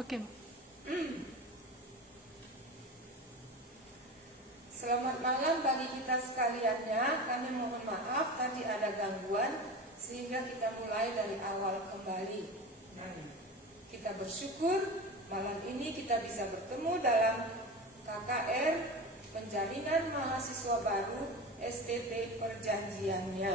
Oke. Selamat malam bagi kita sekaliannya. Kami mohon maaf tadi ada gangguan sehingga kita mulai dari awal kembali. Kita bersyukur malam ini kita bisa bertemu dalam KKR Penjalinan Mahasiswa Baru STT Perjanjiannya.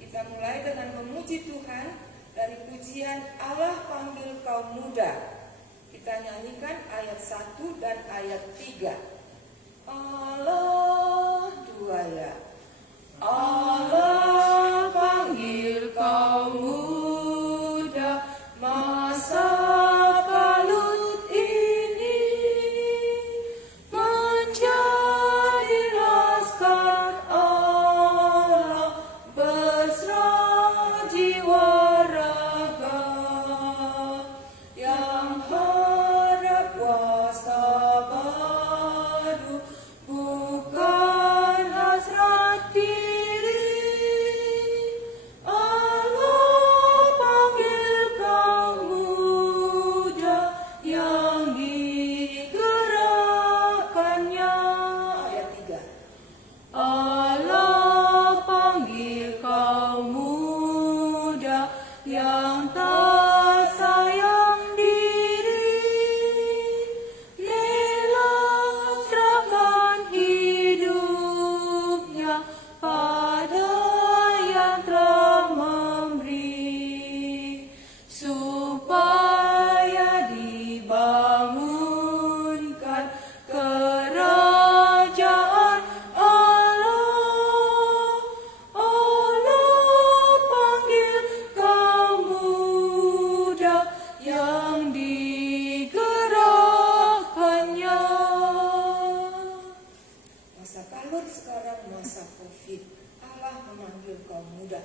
Kita mulai dengan memuji Tuhan dari pujian Allah Panggil Kaum Muda. Kita nyanyikan ayat 1 dan ayat 3. Allah dua ya. Allah panggil kaum muda masa kalut ini menjadi laskar Allah, berserah jiwa raga yang harap kuasa baru, bukan hasrat diri. Allah panggil kaum muda yang digerakkannya. Ayat 3. Allah panggil kaum muda yang tak sayang diri, rela serahkan hidupnya pada yang telah memberi, supaya dibangunkan kerajaan Allah. Allah panggil kaum muda yang digerakkannya. Masa kalut sekarang masa COVID. Allah memanggil kaum muda.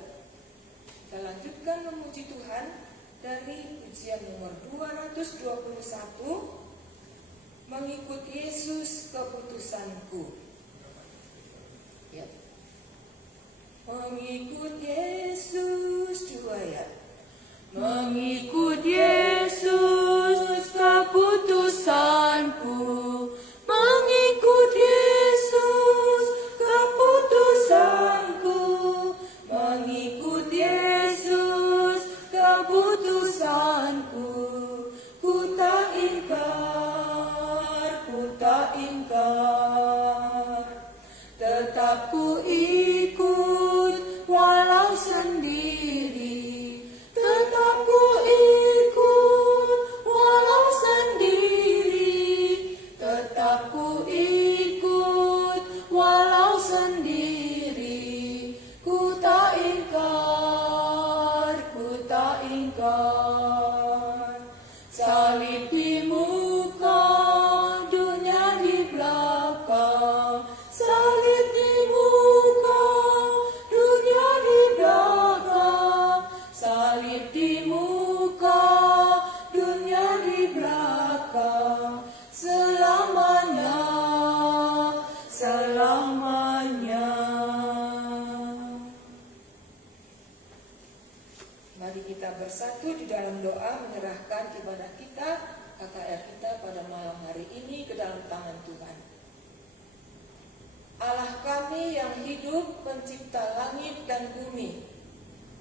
Kita lanjutkan memuji Tuhan dari pujian nomor 221. Mengikut Yesus keputusanku. Ya. Mengikut Yesus 2 ya. Mengikut Yesus keputusanku. Mengikut Yesus keputusanku. Mengikut Yesus keputusanku. Ku tak ingkar, tetap ku ikut walau sendiri. Tetap ku ikut walau sendiri. Tetap ku ikut walau sendiri. Ku tak ingkar, salib di muka, dunia di belakang. Salib di muka, dunia di belakang. Salib di muka, dunia di belakang. Selamanya, selamanya. Mari kita bersatu di dalam doa menyerahkan ibadah kita, KKR kita pada malam hari ini ke dalam tangan Tuhan. Allah kami yang hidup, pencipta langit dan bumi.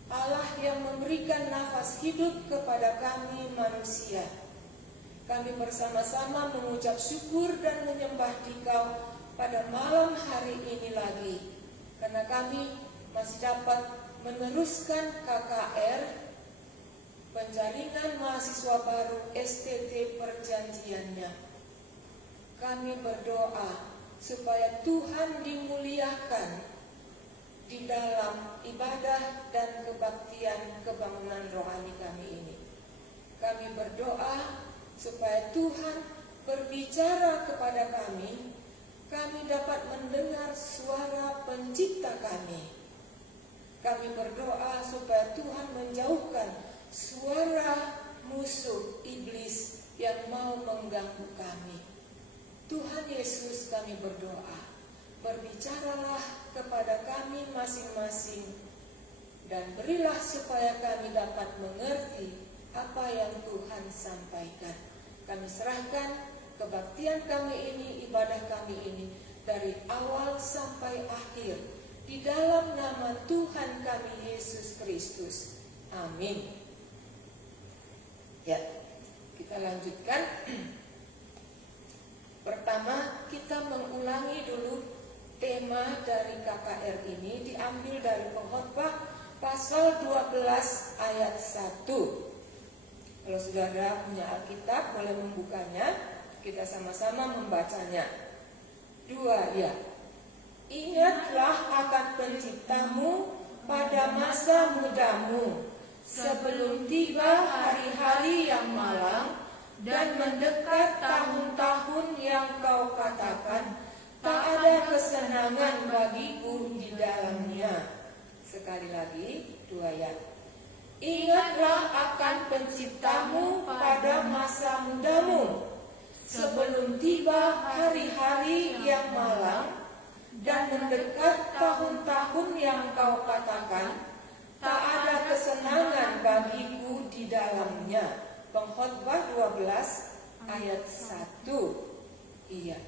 Allah yang memberikan nafas hidup kepada kami manusia. Kami bersama-sama mengucap syukur dan menyembah Dikau pada malam hari ini lagi. Karena kami masih dapat meneruskan KKR Penjalinan Mahasiswa Baru STT Perjanjiannya. Kami berdoa supaya Tuhan dimuliakan di dalam ibadah dan kebaktian kebangunan rohani kami ini. Kami berdoa supaya Tuhan berbicara kepada kami dapat mendengar suara pencipta kami. Kami berdoa supaya Tuhan menjauhkan suara musuh iblis yang mau mengganggu kami. Tuhan Yesus, kami berdoa, berbicaralah kepada kami masing-masing dan berilah supaya kami dapat mengerti apa yang Tuhan sampaikan. Kami serahkan kebaktian kami ini, ibadah kami ini dari awal sampai akhir di dalam nama Tuhan kami Yesus Kristus. Amin. Ya, kita lanjutkan. Pertama, kita mengulangi dulu tema dari KKR ini, diambil dari Pengkhotbah pasal 12 ayat 1. Kalau saudara punya Alkitab, boleh membukanya. Kita sama-sama membacanya. 2, ya. Ingatlah akan penciptamu pada masa mudamu, sebelum tiba hari-hari yang malang dan mendekat tahun-tahun yang kau katakan, tak ada kesenangan bagiku di dalamnya. Sekali lagi, 2 ayat. Ingatlah akan penciptamu pada masa mudamu, sebelum tiba hari-hari yang malang dan mendekat tahun-tahun yang kau katakan, tak ada kesenangan bagiku di dalamnya. Pengkhotbah 12 ayat 1. Iya,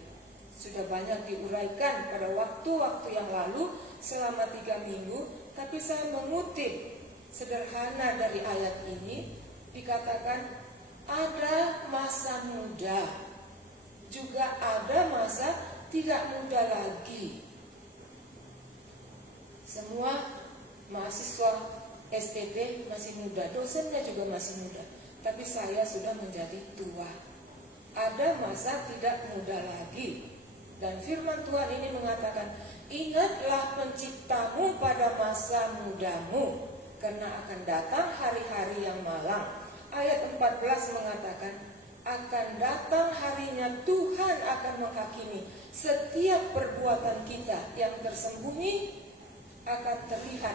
sudah banyak diuraikan pada waktu-waktu yang lalu selama 3 minggu, tapi saya mengutip sederhana dari ayat ini. Dikatakan ada masa muda, juga ada masa tidak muda lagi. Semua mahasiswa STT masih muda, dosennya juga masih muda, tapi saya sudah menjadi tua. Ada masa tidak muda lagi. Dan firman Tuhan ini mengatakan, ingatlah penciptamu pada masa mudamu, karena akan datang hari-hari yang malang. Ayat 14 mengatakan, akan datang harinya Tuhan akan menghakimi setiap perbuatan kita yang tersembunyi, akan terlihat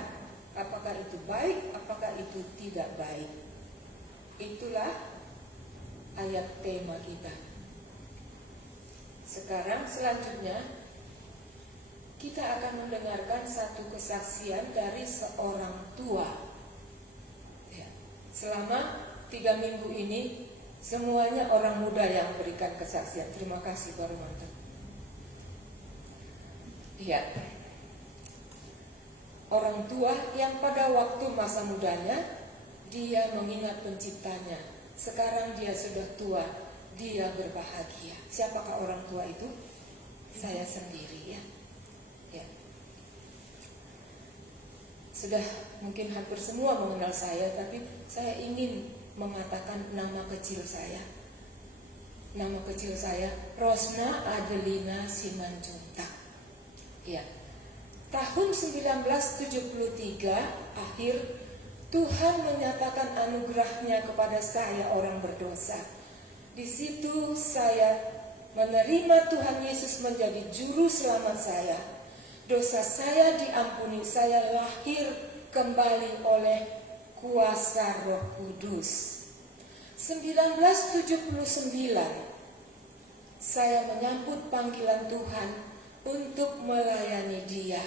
apakah itu baik, apakah itu tidak baik. Itulah ayat tema kita. Sekarang selanjutnya kita akan mendengarkan satu kesaksian dari seorang tua. Ya, selama 3 minggu ini semuanya orang muda yang berikan kesaksian. Terima kasih Pak Romanto. Ya, orang tua yang pada waktu masa mudanya dia mengingat penciptanya. Sekarang dia sudah tua, dia berbahagia. Siapakah orang tua itu? Saya sendiri, ya. Ya. Sudah mungkin hampir semua mengenal saya, tapi saya ingin mengatakan nama kecil saya. Nama kecil saya Rosna Adelina Simanjuntak. Ya. Tahun 1973 akhir Tuhan menyatakan anugerahnya kepada saya orang berdosa. Di situ saya menerima Tuhan Yesus menjadi juru selamat saya. Dosa saya diampuni, saya lahir kembali oleh kuasa Roh Kudus. 1979 saya menyambut panggilan Tuhan untuk melayani Dia.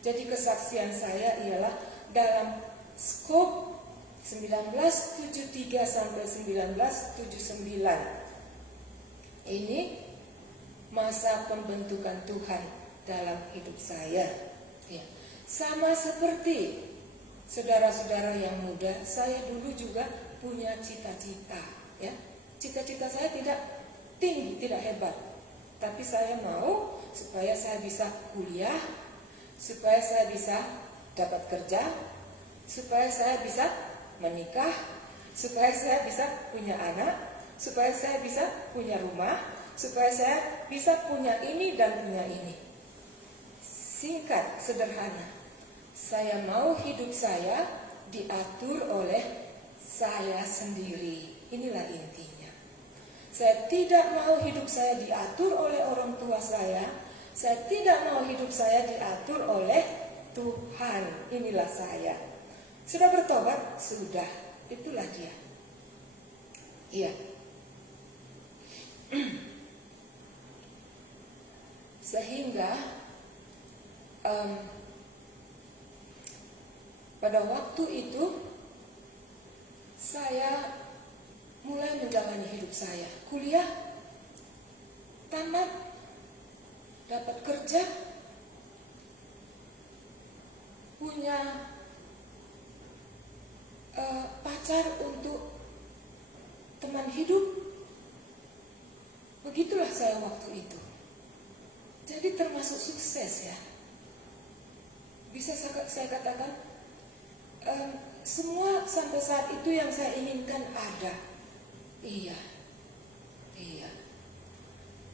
Jadi kesaksian saya ialah dalam skop 1973 sampai 1979. Ini masa pembentukan Tuhan dalam hidup saya. Ya. Sama seperti saudara-saudara yang muda, saya dulu juga punya cita-cita. Ya. Cita-cita saya tidak tinggi, tidak hebat, tapi saya mau supaya saya bisa kuliah, supaya saya bisa dapat kerja, supaya saya bisa menikah, supaya saya bisa punya anak, supaya saya bisa punya rumah, supaya saya bisa punya ini dan punya ini. Singkat, sederhana, saya mau hidup saya diatur oleh saya sendiri. Inilah intinya. Saya tidak mau hidup saya diatur oleh orang tua saya. Saya tidak mau hidup saya diatur oleh Tuhan. Inilah saya. Sudah bertobat? Sudah. Itulah dia. Iya. Sehingga pada waktu itu saya mulai menjalani hidup hidup saya. Kuliah, tamat, dapat kerja, punya pacar untuk teman hidup. Begitulah saya waktu itu. Jadi termasuk sukses ya. Bisa saya katakan semua sampai saat itu yang saya inginkan ada. Iya.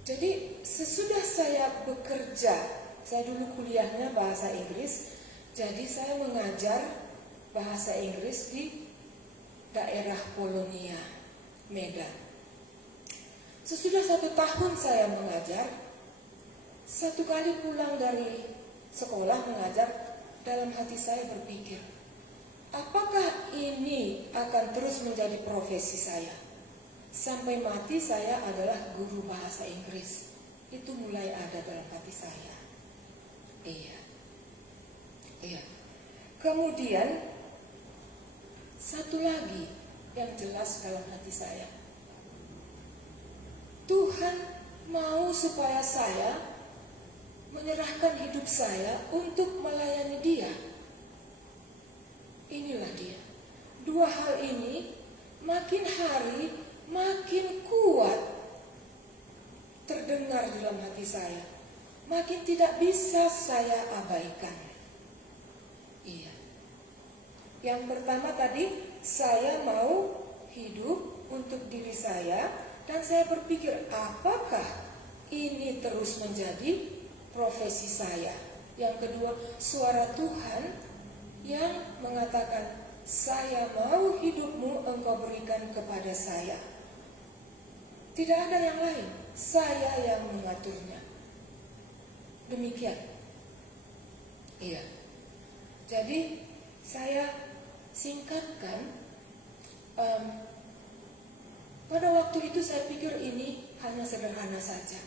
Jadi sesudah saya bekerja, saya dulu kuliahnya bahasa Inggris, jadi saya mengajar bahasa Inggris di daerah Polonia, Medan. Sesudah 1 tahun saya mengajar, 1 kali pulang dari sekolah mengajar, dalam hati saya berpikir, apakah ini akan terus menjadi profesi saya? Sampai mati saya adalah guru bahasa Inggris. Itu mulai ada dalam hati saya. Iya. Kemudian satu lagi yang jelas dalam hati saya. Tuhan mau supaya saya menyerahkan hidup saya untuk melayani Dia. Inilah dia. 2 hal ini makin hari makin kuat terdengar dalam hati saya. Makin tidak bisa saya abaikan. Iya. Yang pertama tadi, saya mau hidup untuk diri saya, dan saya berpikir apakah ini terus menjadi profesi saya. Yang kedua, suara Tuhan yang mengatakan, saya mau hidupmu engkau berikan kepada saya. Tidak ada yang lain, saya yang mengaturnya. Demikian. Iya. Jadi saya singkatkan, pada waktu itu saya pikir ini hanya sederhana saja.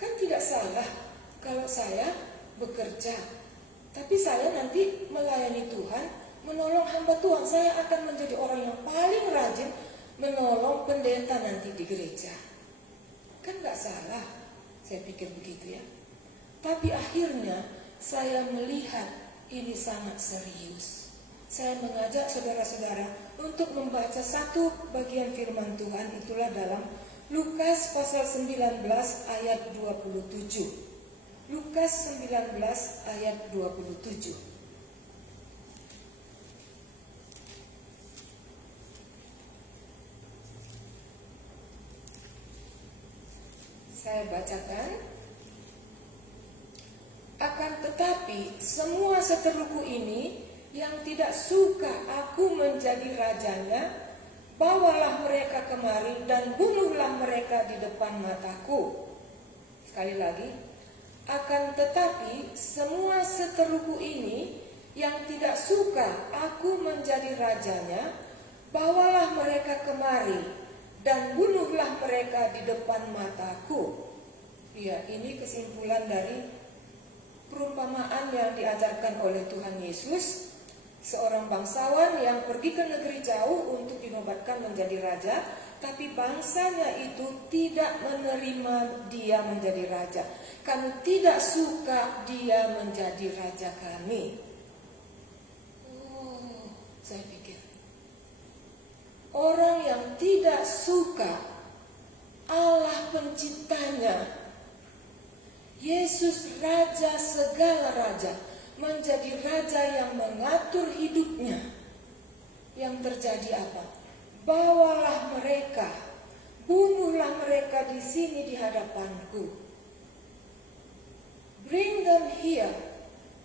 Kan tidak salah kalau saya bekerja, tapi saya nanti melayani Tuhan, menolong hamba Tuhan. Saya akan menjadi orang yang paling rajin menolong pendeta nanti di gereja. Kan gak salah, saya pikir begitu ya. Tapi akhirnya saya melihat ini sangat serius. Saya mengajak saudara-saudara untuk membaca satu bagian firman Tuhan, itulah dalam Lukas pasal 19 ayat 27. Lukas 19 ayat 27. Saya bacakan. Akan tetapi semua seteruku ini yang tidak suka aku menjadi rajanya, bawalah mereka kemari dan bunuhlah mereka di depan mataku. Sekali lagi, akan tetapi semua seteruku ini yang tidak suka aku menjadi rajanya, bawalah mereka kemari dan bunuhlah mereka di depan mataku. Ya, ini kesimpulan dari perumpamaan yang diajarkan oleh Tuhan Yesus, seorang bangsawan yang pergi ke negeri jauh untuk dinobatkan menjadi raja, tapi bangsanya itu tidak menerima dia menjadi raja. Kami tidak suka dia menjadi raja kami. Saya pikir orang yang tidak suka Allah penciptanya, Yesus raja segala raja, menjadi raja yang mengatur hidupnya. Yang terjadi apa? Bawalah mereka, bunuhlah mereka di sini di hadapanku. Bring them here,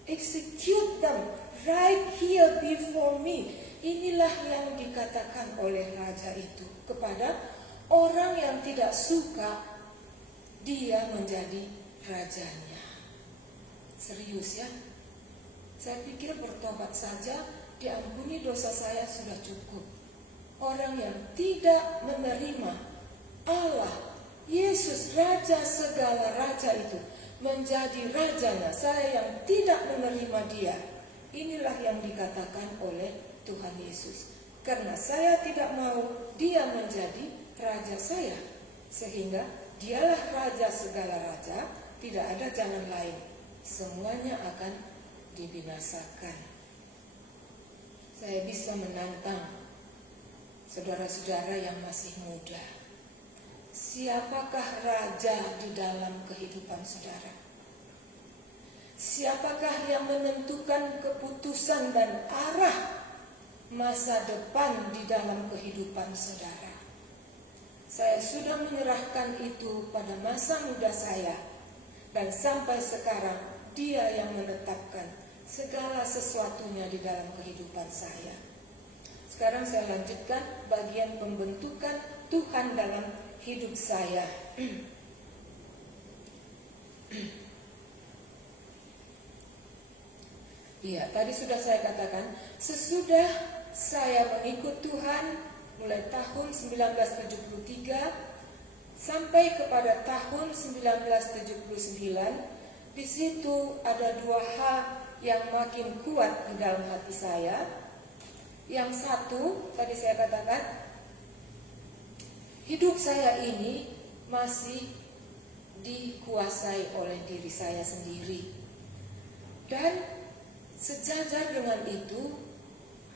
execute them right here before me. Inilah yang dikatakan oleh raja itu kepada orang yang tidak suka dia menjadi rajanya. Serius ya. Saya pikir bertobat saja, diampuni dosa saya sudah cukup. Orang yang tidak menerima Allah, Yesus raja segala raja itu menjadi rajanya, saya yang tidak menerima dia. Inilah yang dikatakan oleh Tuhan Yesus. Karena saya tidak mau dia menjadi raja saya, sehingga dialah raja segala raja, tidak ada jalan lain. Semuanya akan dibinasakan. Saya bisa menantang saudara-saudara yang masih muda. Siapakah raja di dalam kehidupan saudara? Siapakah yang menentukan keputusan dan arah masa depan di dalam kehidupan saudara? Saya sudah menyerahkan itu pada masa muda saya, dan sampai sekarang Dia yang menetapkan segala sesuatunya di dalam kehidupan saya. Sekarang saya lanjutkan bagian pembentukan Tuhan dalam hidup saya. Iya, tadi sudah saya katakan, sesudah saya mengikut Tuhan mulai tahun 1973 sampai kepada tahun 1979, di situ ada dua hal yang makin kuat di dalam hati saya. Yang satu, tadi saya katakan, hidup saya ini masih dikuasai oleh diri saya sendiri. Dan sejajar dengan itu,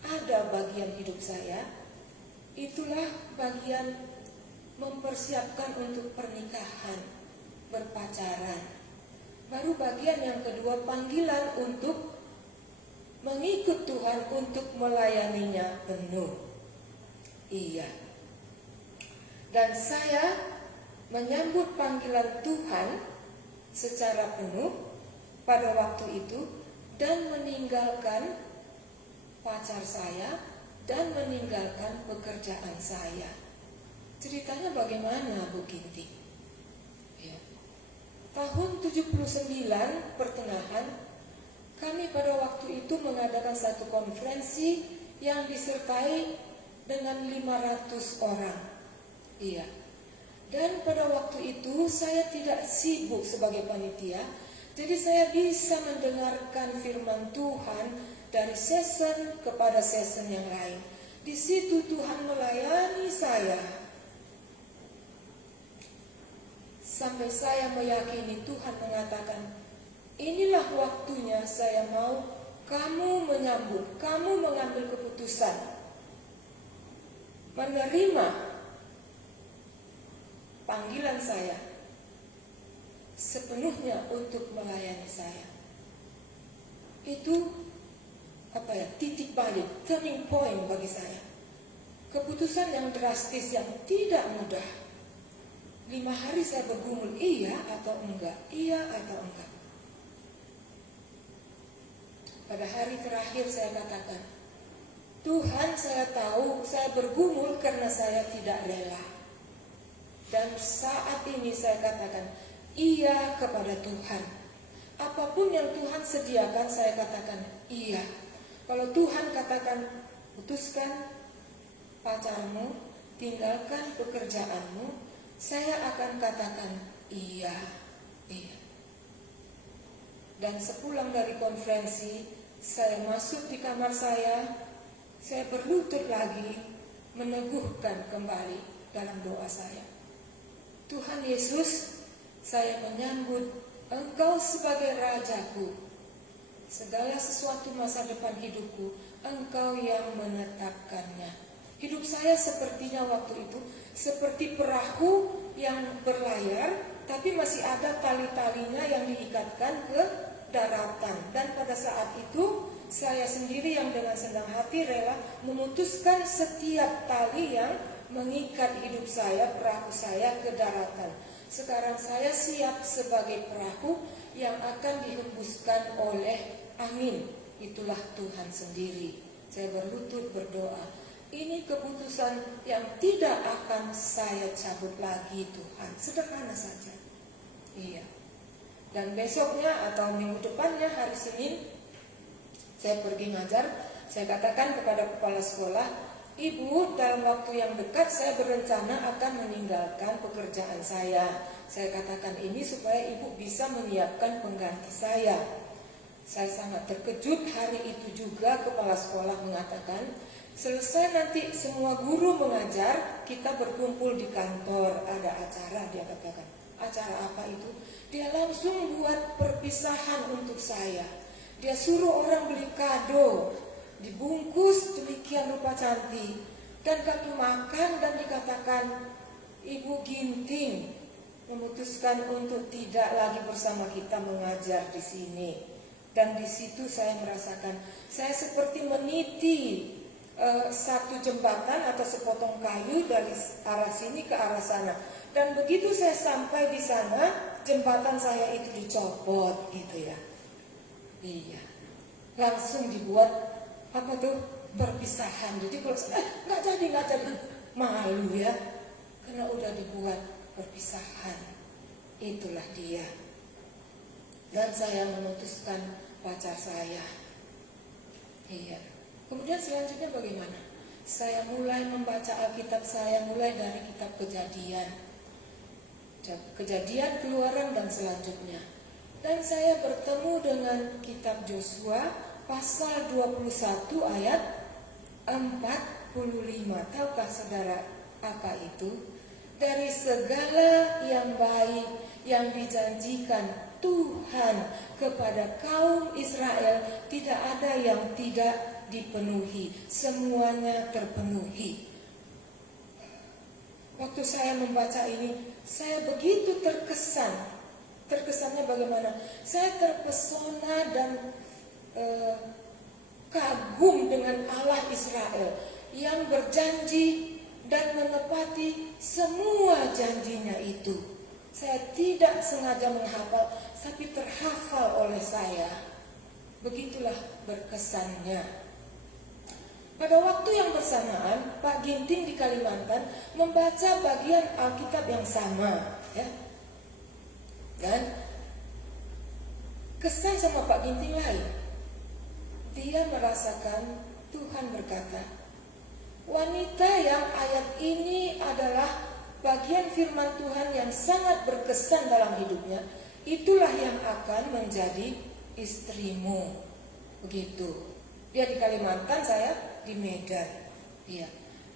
ada bagian hidup saya, itulah bagian mempersiapkan untuk pernikahan, berpacaran. Baru bagian yang kedua, panggilan untuk mengikut Tuhan, untuk melayaninya penuh. Iya. Dan saya menyambut panggilan Tuhan secara penuh pada waktu itu, dan meninggalkan pacar saya, dan meninggalkan pekerjaan saya. Ceritanya bagaimana, Bu Kinti? Ya. Tahun 79 pertengahan, kami pada waktu itu mengadakan satu konferensi yang disertai dengan 500 orang. Iya. Dan pada waktu itu saya tidak sibuk sebagai panitia, jadi saya bisa mendengarkan firman Tuhan dari season kepada season yang lain. Di situ Tuhan melayani saya. Sampai saya meyakini Tuhan mengatakan, inilah waktunya saya mau kamu menyambut, kamu mengambil keputusan, menerima panggilan saya sepenuhnya untuk melayani saya. Itu titik balik, turning point bagi saya. Keputusan yang drastis, yang tidak mudah. 5 hari saya bergumul, iya atau enggak, iya atau enggak. Pada hari terakhir saya katakan, Tuhan, saya tahu saya bergumul karena saya tidak rela. Dan saat ini saya katakan iya kepada Tuhan. Apapun yang Tuhan sediakan, saya katakan iya. Kalau Tuhan katakan, putuskan pacarmu, tinggalkan pekerjaanmu, saya akan katakan iya, iya. Dan sepulang dari konferensi, saya masuk di kamar saya berlutut lagi, meneguhkan kembali dalam doa saya. Tuhan Yesus, saya menyambut Engkau sebagai Rajaku. Segala sesuatu masa depan hidupku, Engkau yang menetapkannya. Hidup saya sepertinya waktu itu seperti perahu yang berlayar, tapi masih ada tali-talinya yang diikatkan ke daratan. Dan pada saat itu, saya sendiri yang dengan senang hati rela memutuskan setiap tali yang mengikat hidup saya, perahu saya ke daratan. Sekarang saya siap sebagai perahu yang akan dihembuskan oleh angin. Itulah Tuhan sendiri. Saya berlutut berdoa, ini keputusan yang tidak akan saya cabut lagi, Tuhan. Sederhana saja. Iya. Dan besoknya atau minggu depannya, hari Senin, saya pergi ngajar. Saya katakan kepada kepala sekolah, Ibu, dalam waktu yang dekat saya berencana akan meninggalkan pekerjaan saya. Saya katakan ini supaya Ibu bisa menyiapkan pengganti saya. Saya sangat terkejut hari itu juga kepala sekolah mengatakan, Selesai nanti semua guru mengajar, kita berkumpul di kantor, ada acara, dia katakan. Acara apa itu? Dia langsung buat perpisahan untuk saya. Dia suruh orang beli kado, dibungkus demikian rupa cantik. Dan kami makan dan dikatakan, Ibu Ginting memutuskan untuk tidak lagi bersama kita mengajar di sini. Dan di situ saya merasakan, saya seperti meniti satu jembatan atau sepotong kayu dari arah sini ke arah sana. Dan begitu saya sampai di sana, jembatan saya itu dicopot gitu ya. Iya. Langsung dibuat apa tuh? Perpisahan. Jadi kalau nggak jadi. Malu ya. Karena udah dibuat perpisahan. Itulah dia. Dan saya memutuskan pacar saya. Iya. Kemudian selanjutnya bagaimana? Saya mulai membaca Alkitab saya mulai dari kitab Kejadian, Keluaran dan selanjutnya. Dan saya bertemu dengan kitab Yosua pasal 21 ayat 45. Tahukah saudara apa itu? Dari segala yang baik yang dijanjikan Tuhan kepada kaum Israel, tidak ada yang tidak dipenuhi, semuanya terpenuhi. Waktu saya membaca ini, saya begitu terkesan. Terkesannya bagaimana? Saya terpesona dan kagum dengan Allah Israel yang berjanji dan menepati semua janjinya itu. Saya tidak sengaja menghafal, tapi terhafal oleh saya. Begitulah berkesannya. Pada waktu yang bersamaan, Pak Ginting di Kalimantan membaca bagian Alkitab yang sama, ya. Dan kesan sama Pak Ginting lain. Dia merasakan Tuhan berkata, wanita yang ayat ini adalah bagian firman Tuhan yang sangat berkesan dalam hidupnya, itulah yang akan menjadi istrimu. Begitu. Dia di Kalimantan, saya di Medan. Iya.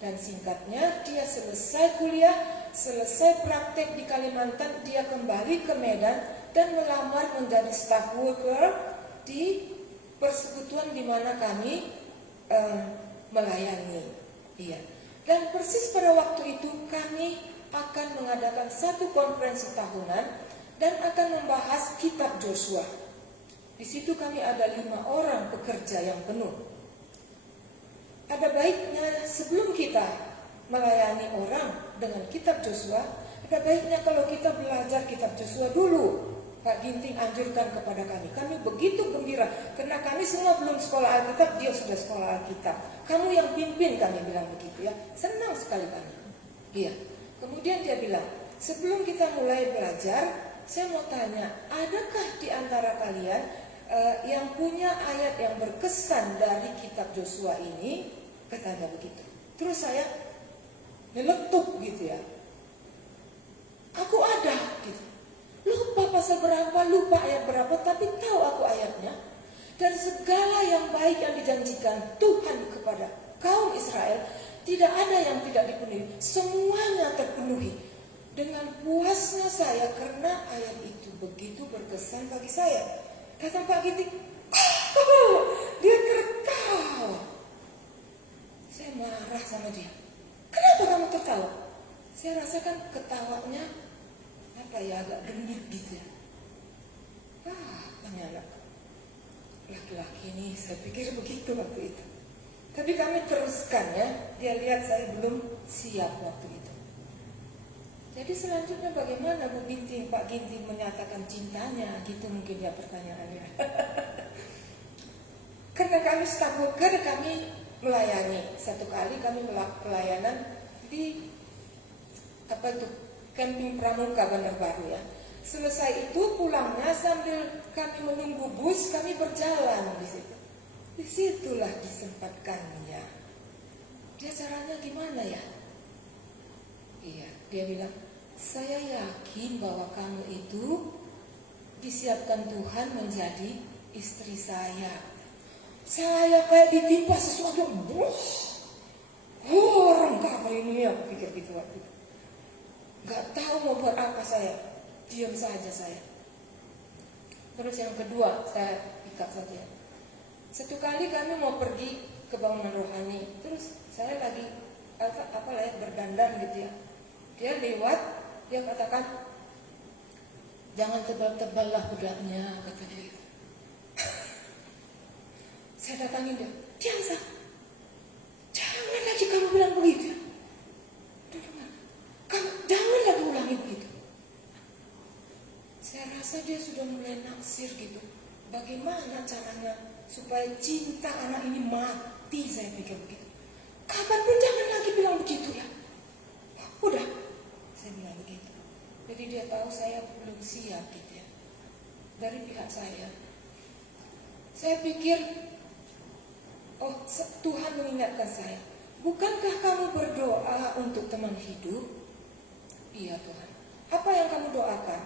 Dan singkatnya, dia selesai kuliah, selesai praktek di Kalimantan, dia kembali ke Medan dan melamar menjadi staff worker di persekutuan di mana kami melayani. Iya. Dan persis pada waktu itu kami akan mengadakan satu konferensi tahunan dan akan membahas kitab Yosua. Di situ kami ada 5 orang pekerja yang penuh. Ada baiknya sebelum kita melayani orang dengan kitab Yosua, ada baiknya kalau kita belajar kitab Yosua dulu. Pak Ginting anjurkan kepada kami. Kami begitu gembira karena kami semua belum sekolah Alkitab, dia sudah sekolah Alkitab. Kamu yang pimpin, kami bilang begitu ya. Senang sekali kami. Iya. Kemudian dia bilang, sebelum kita mulai belajar, saya mau tanya, adakah di antara kalian yang punya ayat yang berkesan dari kitab Yosua ini? Katanya begitu. Terus saya nyeletuk gitu ya. Aku ada gitu. Lupa pasal berapa, lupa ayat berapa, tapi tahu aku ayatnya. Dan segala yang baik yang dijanjikan Tuhan kepada kaum Israel, tidak ada yang tidak dipenuhi. Semuanya terpenuhi. Dengan puasnya saya karena ayat itu begitu berkesan bagi saya. Kata Pak Ginting, dia tertawa. Saya marah sama dia. Kenapa kamu tertawa? Saya rasakan ketawanya agak gendut gitu ya. Ternyata laki-laki ini, saya pikir begitu waktu itu. Tapi kami teruskan ya. Dia lihat saya belum siap waktu itu. Jadi selanjutnya bagaimana Bu Ginting, Pak Ginting menyatakan cintanya? Gitu mungkin ya pertanyaannya. Karena kami staff worker, kami melayani. Satu kali kami melakukan pelayanan di camping Pramuka Bandar Baru ya. Selesai itu pulangnya sambil kami menunggu bus, kami berjalan di situ. Disitulah disempatkannya. Dia caranya gimana ya? Iya, dia bilang, saya yakin bahwa kamu itu disiapkan Tuhan menjadi istri saya. Saya kayak ditimpa sesuatu, apa ini ya, aku pikir gitu waktu itu. Gak tahu mau buat apa saya, diam saja saya. Terus yang kedua, saya ikat saja. Satu kali kami mau pergi ke bangunan rohani, terus saya lagi berdandan gitu ya. Dia lewat, dia katakan, jangan tebal-tebal lah bedaknya, katanya gitu. Saya datangin dia, Tiansa, jangan lagi kamu bilang begitu. Kamu jangan lagi ulangi begitu. Saya rasa dia sudah mulai naksir gitu. Bagaimana caranya supaya cinta anak ini mati, saya pikir begitu. Kapanpun jangan lagi bilang begitu ya. Udah, saya bilang begitu. Jadi dia tahu saya belum siap gitu ya. Dari pihak saya. Saya pikir, oh Tuhan mengingatkan saya. Bukankah kamu berdoa untuk teman hidup? Iya Tuhan. Apa yang kamu doakan?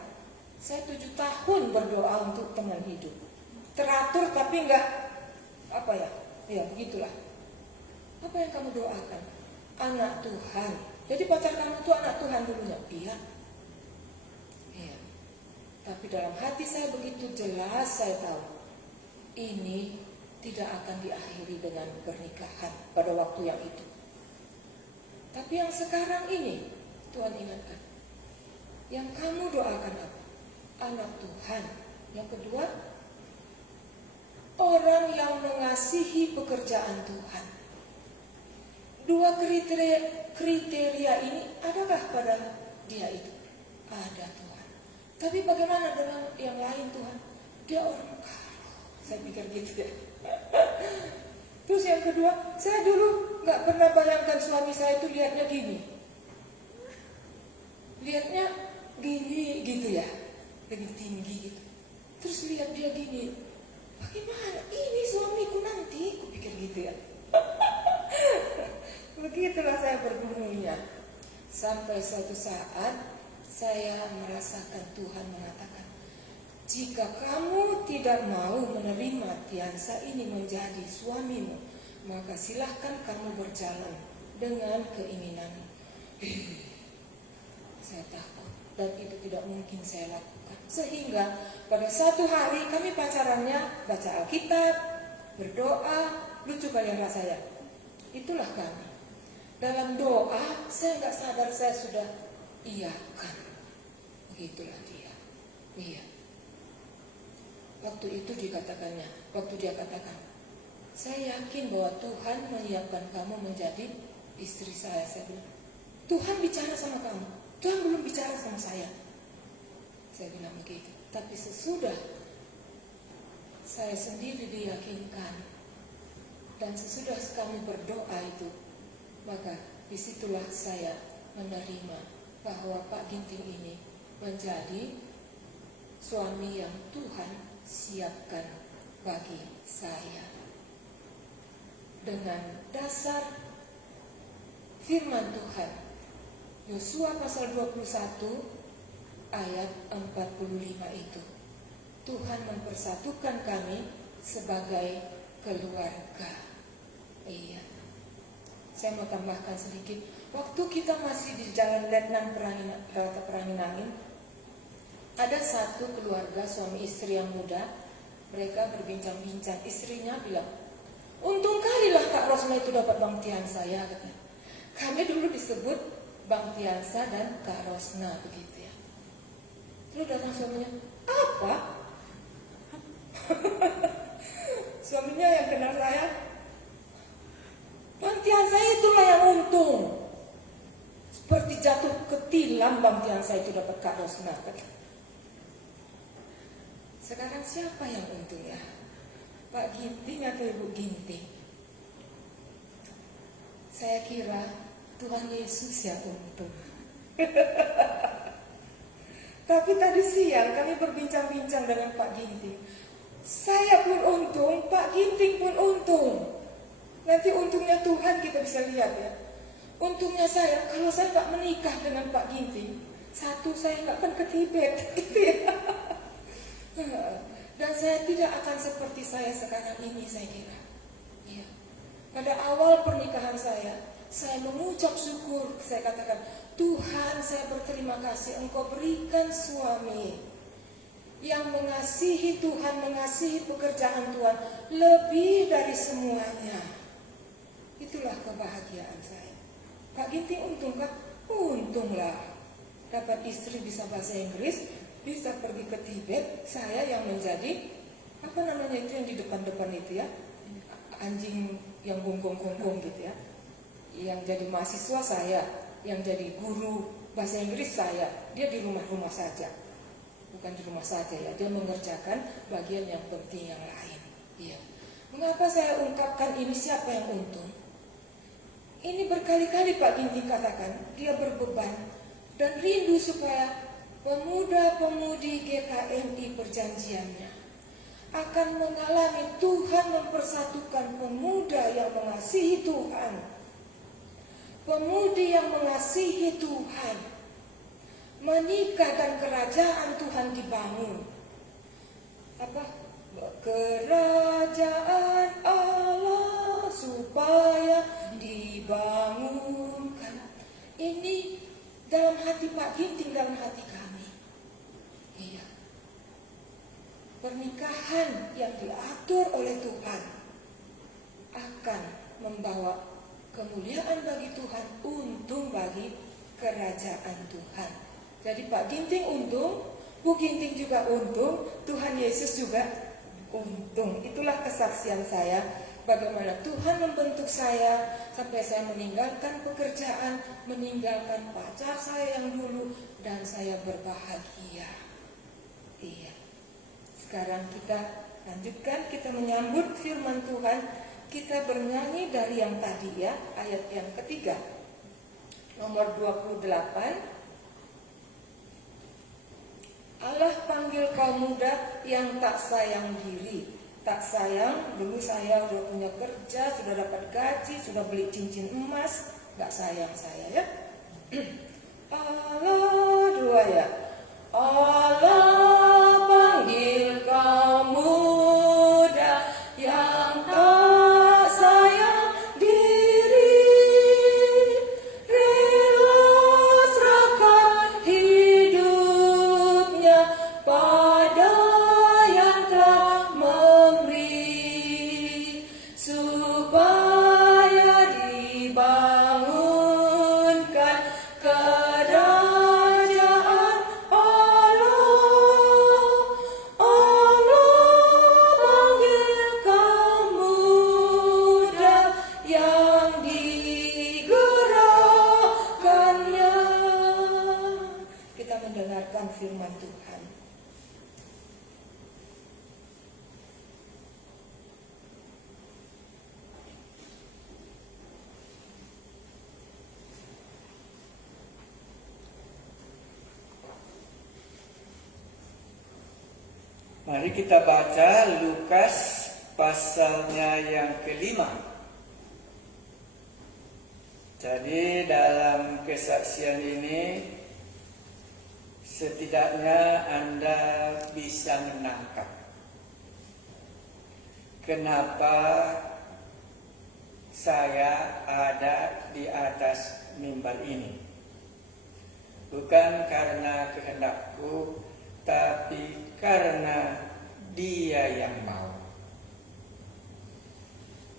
Saya 7 tahun berdoa untuk teman hidup. Teratur tapi enggak, ya begitulah. Apa yang kamu doakan? Anak Tuhan. Jadi pacar kamu itu anak Tuhan dulunya? Iya. Iya. Tapi dalam hati saya begitu jelas saya tahu. Ini tidak akan diakhiri dengan pernikahan pada waktu yang itu. Tapi yang sekarang ini, Tuhan ingatkan. Yang kamu doakan apa? Anak Tuhan. Yang kedua, orang yang mengasihi pekerjaan Tuhan. 2 kriteria ini adakah pada dia itu? Ada Tuhan. Tapi bagaimana dengan yang lain Tuhan? Dia orang kaya. Saya pikir gitu ya. Terus yang kedua, saya dulu gak pernah bayangkan suami saya itu lihatnya gini. Lihatnya gini gitu ya. Lebih tinggi gitu. Terus lihat dia gini. Bagaimana? Ini suamiku nanti. Aku pikir gitu ya. Begitulah saya bergumulnya. Sampai suatu saat saya merasakan Tuhan mengatakan, jika kamu tidak mau menerima Tiansa ini menjadi suamimu, maka silahkan kamu berjalan dengan keinginanmu. Saya takut dan itu tidak mungkin saya lakukan. Sehingga pada satu hari kami pacarannya baca Alkitab, berdoa, lucu kalian rasanya. Itulah kami. Dalam doa saya nggak sadar saya sudah iyakan. Begitulah dia. Iya. Waktu itu dikatakannya, waktu dia katakan, saya yakin bahwa Tuhan menyiapkan kamu menjadi istri saya. Saya bilang, Tuhan bicara sama kamu, Tuhan belum bicara sama saya. Saya bilang begitu. Tapi sesudah saya sendiri diyakinkan dan sesudah kami berdoa itu, maka disitulah saya menerima bahwa Pak Ginting ini menjadi suami yang Tuhan siapkan bagi saya. Dengan dasar firman Tuhan, Yosua pasal 21 ayat 45 itu, Tuhan mempersatukan kami sebagai keluarga. Iya. Saya mau tambahkan sedikit. Waktu kita masih di Jalan Letnan Perangin-Angin, ada satu keluarga suami istri yang muda. Mereka berbincang-bincang. Istrinya bilang, untung kalilah Kak Rosna itu dapat Bang Tiansa ya, katanya. Kami dulu disebut Bang Tiansa dan Kak Rosna begitu ya. Terus datang suaminya, apa? Suaminya yang kenal saya, Bang Tiansa itulah yang untung. Seperti jatuh ke tilam Bang Tiansa itu dapat Kak Rosna. Sekarang siapa yang untung ya? Pak Ginting atau Ibu Ginting? Saya kira Tuhan Yesus yang untung. Tapi tadi siang kami berbincang-bincang dengan Pak Ginting. Saya pun untung, Pak Ginting pun untung. Nanti untungnya Tuhan kita bisa lihat ya. Untungnya saya, kalau saya nggak menikah dengan Pak Ginting, satu saya nggak akan ke Tibet, gitu ya. Dan saya tidak akan seperti saya sekarang ini, saya kira. Ya. Pada awal pernikahan saya saya mengucap syukur, saya katakan, Tuhan, saya berterima kasih Engkau berikan suami yang mengasihi Tuhan, mengasihi pekerjaan Tuhan lebih dari semuanya. Itulah kebahagiaan saya. Kak Ginting untung kan? Untunglah. Dapat istri bisa bahasa Inggris, bisa pergi ke Tibet. Saya yang menjadi, apa namanya itu yang di depan-depan itu ya, anjing yang gonggong-gonggong gitu ya. Yang jadi mahasiswa saya, yang jadi guru bahasa Inggris saya. Dia di rumah-rumah saja. Bukan di rumah saja ya, dia mengerjakan bagian yang penting yang lain. Iya. Mengapa saya ungkapkan ini, siapa yang untung? Ini berkali-kali Pak Ginting katakan, dia berbeban dan rindu supaya pemuda-pemudi GKMI perjanjiannya akan mengalami Tuhan mempersatukan pemuda yang mengasihi Tuhan, pemudi yang mengasihi Tuhan, menikah dan kerajaan Tuhan dibangun. Apa? Kerajaan Allah supaya dibangunkan. Ini dalam hati Pak Ginting, dalam hati kami. Iya. Pernikahan yang diatur oleh Tuhan akan membawa kemuliaan bagi Tuhan, untung bagi kerajaan Tuhan. Jadi Pak Ginting untung, Bu Ginting juga untung, Tuhan Yesus juga untung. Itulah kesaksian saya, bagaimana Tuhan membentuk saya sampai saya meninggalkan pekerjaan, meninggalkan pacar saya yang dulu, dan saya berbahagia. Iya. Sekarang kita lanjutkan, kita menyambut firman Tuhan. Kita bernyanyi dari yang tadi ya, ayat yang ketiga, nomor 28. Allah panggil kaum muda yang tak sayang diri. Tak sayang, dulu saya udah punya kerja, sudah dapat gaji, sudah beli cincin emas, gak sayang saya ya. Allah dua ya. Allah panggil kaum muda yang tak sayang diri, rela serahkan hidupnya pada yang telah memberi, supaya dibangunkan kerajaan Allah. Allah panggil kaum muda yang digerakkannya. Kita mendengarkan firman Tuhan. Mari kita baca Lukas pasalnya yang kelima. Jadi dalam kesaksian ini setidaknya Anda bisa menangkap kenapa saya ada di atas mimbar ini. Bukan karena kehendakku, tapi karena Dia yang mau.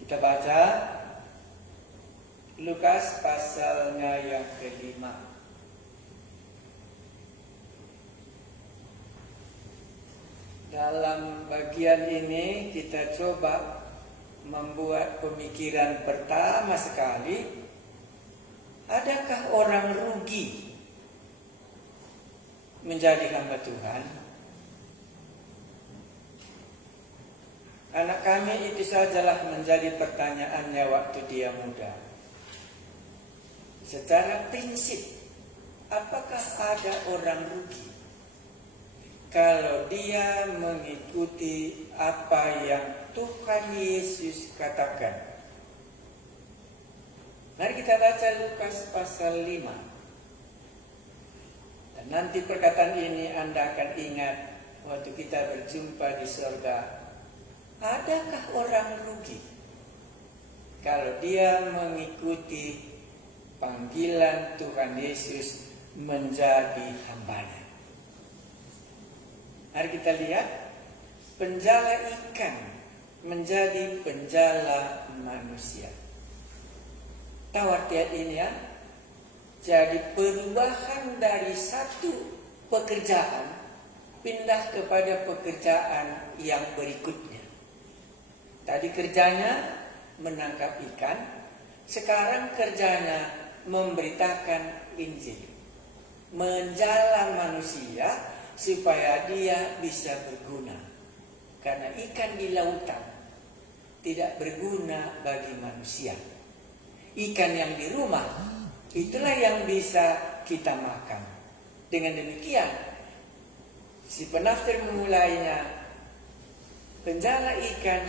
Kita baca Lukas pasalnya yang kelima. Dalam bagian ini kita coba membuat pemikiran pertama sekali. Adakah orang rugi menjadi hamba Tuhan? Anak kami itu sajalah menjadi pertanyaannya waktu dia muda. Secara prinsip, apakah ada orang rugi kalau dia mengikuti apa yang Tuhan Yesus katakan? Mari kita baca Lukas pasal 5. Dan nanti perkataan ini Anda akan ingat waktu kita berjumpa di surga. Adakah orang rugi kalau dia mengikuti panggilan Tuhan Yesus menjadi hambanya. Mari kita lihat, penjala ikan menjadi penjala manusia. Tahu artinya ini ya? Jadi perubahan dari satu pekerjaan pindah kepada pekerjaan yang berikutnya. Tadi kerjanya menangkap ikan, sekarang kerjanya memberitakan Injil, menjala manusia supaya dia bisa berguna. Karena ikan di lautan tidak berguna bagi manusia. Ikan yang di rumah, itulah yang bisa kita makan. Dengan demikian, si penafsir memulainya, penjala ikan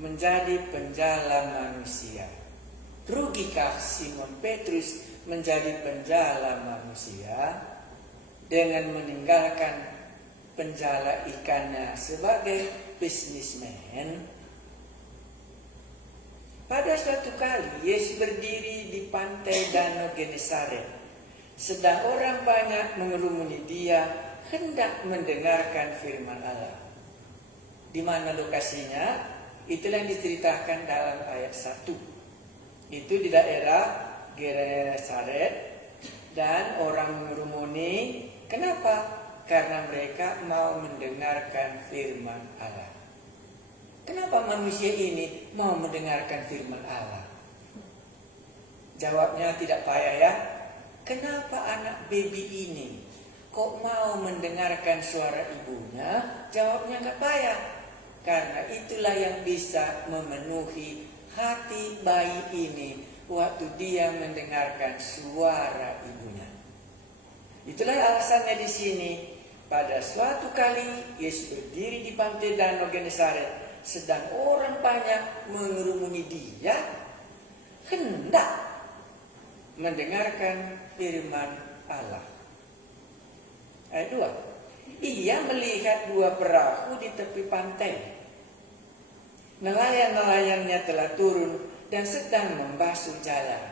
menjadi penjala manusia. Rugikah Simon Petrus menjadi penjala manusia dengan meninggalkan penjala ikannya sebagai bisnismen? Pada suatu kali Yesus berdiri di pantai Danau Genesaret, sedang orang banyak mengerumuni dia hendak mendengarkan firman Allah. Di mana lokasinya? Itulah yang diceritakan dalam ayat 1. Itu di daerah Genesaret, dan orang mengerumuni. Kenapa? Karena mereka mau mendengarkan firman Allah. Kenapa manusia ini mau mendengarkan firman Allah? Jawabnya tidak payah ya. Kenapa anak baby ini kok mau mendengarkan suara ibunya? Jawabnya nggak payah. Karena itulah yang bisa memenuhi hati bayi ini waktu dia mendengarkan suara ibunya. Itulah alasannya di sini. Pada suatu kali Yesus berdiri di pantai Danau Genesaret, sedang orang banyak mengerumuni dia hendak mendengarkan firman Allah. Ayat 2. Ia melihat 2 perahu di tepi pantai. Nelayan-nelayannya telah turun dan sedang membasuh jalan.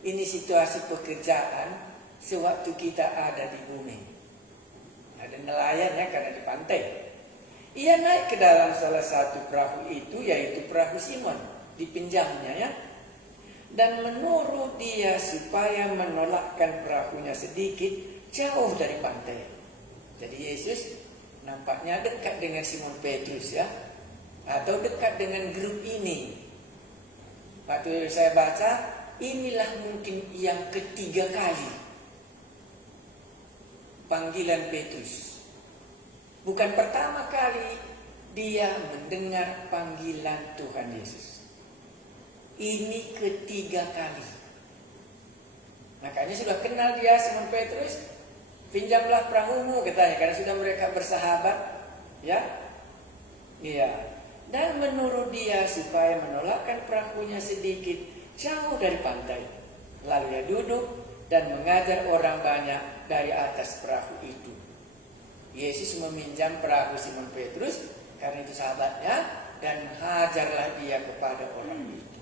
Ini situasi pekerjaan sewaktu kita ada di bumi. Ada nelayan ya, karena di pantai. Ia naik ke dalam salah satu perahu itu, yaitu perahu Simon, dipinjamnya ya, dan menurut dia supaya menolakkan perahunya sedikit jauh dari pantai. Jadi Yesus nampaknya dekat dengan Simon Petrus ya, atau dekat dengan grup ini. Waktu saya baca, inilah mungkin yang ketiga kali panggilan Petrus. Bukan pertama kali dia mendengar panggilan Tuhan Yesus. Ini ketiga kali. Makanya sudah kenal dia Simon Petrus. Pinjamlah perahumu katanya, karena sudah mereka bersahabat. Ya, iya. Dan menurut dia supaya menolakkan perahunya sedikit jauh dari pantai. Lalu dia duduk dan mengajar orang banyak dari atas perahu itu. Yesus meminjam perahu Simon Petrus karena itu sahabatnya, dan hajarlah dia kepada orang itu.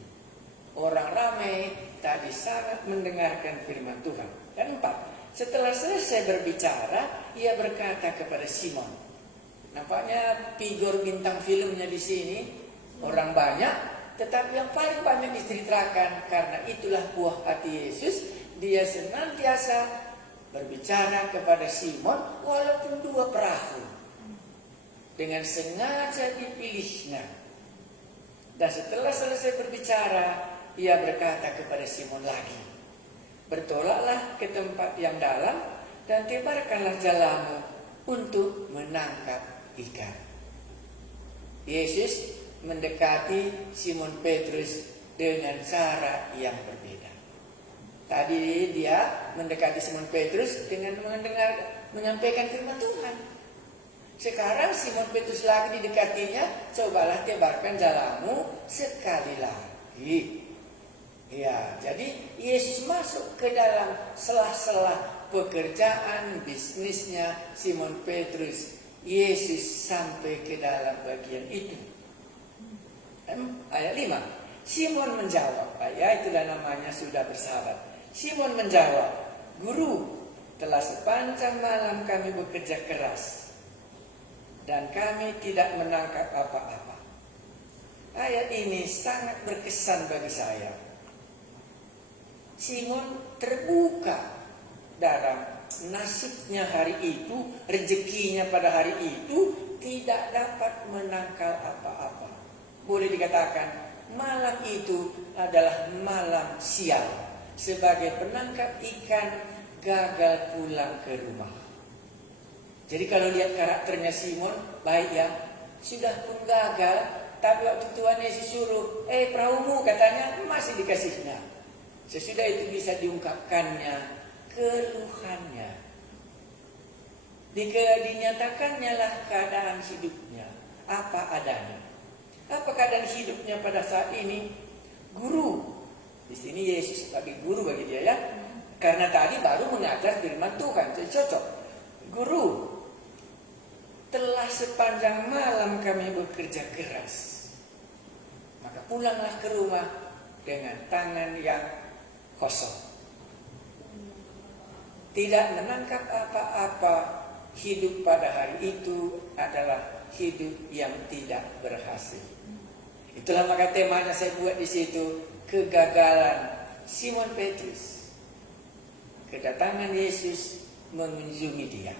Orang ramai tadi sangat mendengarkan firman Tuhan. Dan 4, setelah selesai berbicara, ia berkata kepada Simon. Nampaknya figur bintang filmnya di sini orang banyak, tetapi yang paling banyak diceritakan karena itulah buah hati Yesus. Dia senantiasa berbicara kepada Simon walaupun 2 perahu. Dengan sengaja dipilihnya. Dan setelah selesai berbicara, ia berkata kepada Simon lagi, bertolaklah ke tempat yang dalam dan tebarkanlah jalamu untuk menangkap ikan. Yesus mendekati Simon Petrus dengan cara yang berbeda. Tadi dia mendekati Simon Petrus dengan menyampaikan firman Tuhan. Sekarang Simon Petrus lagi didekatinya, cobalah tebarkan jalamu sekali lagi. Ya, jadi Yesus masuk ke dalam sela-sela pekerjaan bisnisnya Simon Petrus. Yesus sampai ke dalam bagian itu. Ayat 5. Simon menjawab, ya itulah namanya sudah bersahabat. Simon menjawab, "Guru, telah sepanjang malam kami bekerja keras dan kami tidak menangkap apa-apa." Ayat ini sangat berkesan bagi saya. Simon terbuka dalam nasibnya hari itu, rezekinya pada hari itu tidak dapat menangkal apa-apa. Boleh dikatakan malam itu adalah malam sial. Sebagai penangkap ikan gagal pulang ke rumah. Jadi kalau lihat karakternya Simon, baik ya, sudah pun gagal, tapi waktu Tuhan Yesus suruh, perahumu katanya masih dikasihnya. Sesudah itu bisa diungkapkannya keluhannya. Dinyatakannya lah keadaan hidupnya apa adanya. Apa keadaan hidupnya pada saat ini? Guru. Di sini Yesus sebagai guru bagi dia ya. Karena tadi baru mengajar firman Tuhan, jadi cocok. Guru, telah sepanjang malam kami bekerja keras. Maka pulanglah ke rumah dengan tangan yang kosong. Tidak menangkap apa-apa. Hidup pada hari itu adalah hidup yang tidak berhasil. Itulah maka temanya saya buat di situ, kegagalan Simon Petrus. Kedatangan Yesus mengunjungi dia.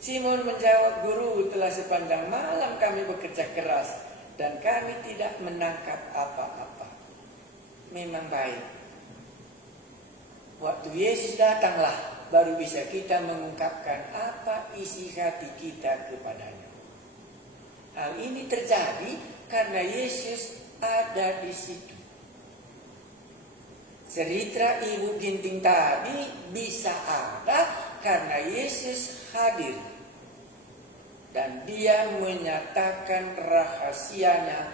Simon menjawab, "Guru, telah sepanjang malam kami bekerja keras dan kami tidak menangkap apa-apa." Memang baik. Waktu Yesus datanglah, baru bisa kita mengungkapkan apa isi hati kita kepadanya. Hal ini terjadi karena Yesus ada di situ. Cerita Ibu Ginting tadi bisa ada karena Yesus hadir. Dan dia menyatakan rahasianya.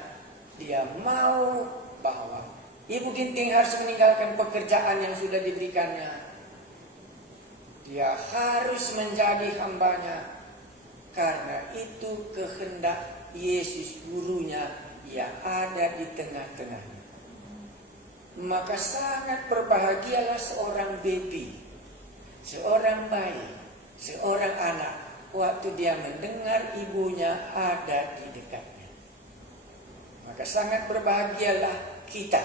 Dia mau bahwa Ibu Ginting harus meninggalkan pekerjaan yang sudah diberikannya. Dia harus menjadi hambanya. Karena itu kehendak Yesus gurunya yang ada di tengah-tengahnya. Maka sangat berbahagialah seorang baby, seorang bayi, seorang anak waktu dia mendengar ibunya ada di dekatnya. Maka sangat berbahagialah kita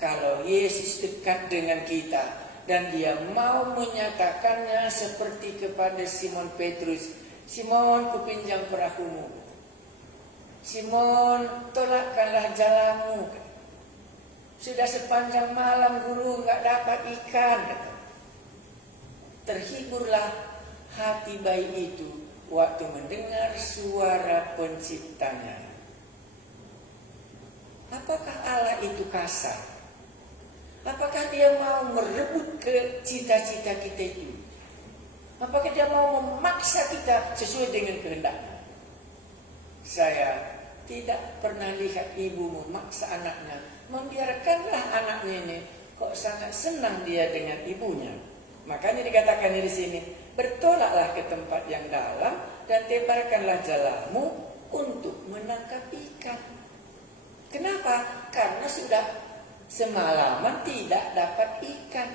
kalau Yesus dekat dengan kita dan dia mau menyatakannya seperti kepada Simon Petrus, "Simon, kupinjam perahumu. Simon, tolakkanlah jalamu. Sudah sepanjang malam guru nggak dapat ikan." Terhiburlah hati bayi itu waktu mendengar suara penciptanya. Apakah Allah itu kasar? Apakah dia mau merebut ke cita-cita kita itu? Apakah dia mau memaksa kita sesuai dengan kehendaknya? Saya tidak pernah lihat ibu memaksa anaknya. Membiarkanlah anaknya ini kok sangat senang dia dengan ibunya. Makanya dikatakan di sini, bertolaklah ke tempat yang dalam dan tebarkanlah jalamu untuk menangkap ikan. Kenapa? Karena sudah semalaman tidak dapat ikan.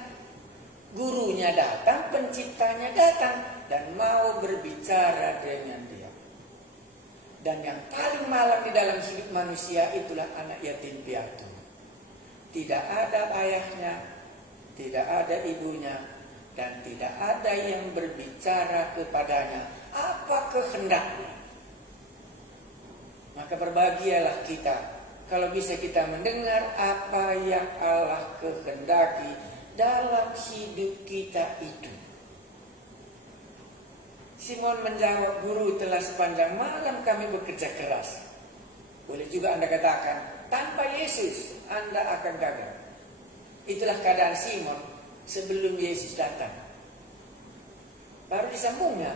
Gurunya datang, penciptanya datang dan mau berbicara dengan dia. Dan yang paling malang di dalam hidup manusia itulah anak yatim piatu. Tidak ada ayahnya, tidak ada ibunya, dan tidak ada yang berbicara kepadanya apa kehendaknya. Maka berbahagialah kita kalau bisa kita mendengar apa yang Allah kehendaki dalam hidup kita itu. Simon menjawab, "Guru, telah sepanjang malam kami bekerja keras." Boleh juga Anda katakan, tanpa Yesus Anda akan gagal. Itulah keadaan Simon sebelum Yesus datang. Baru disambungnya.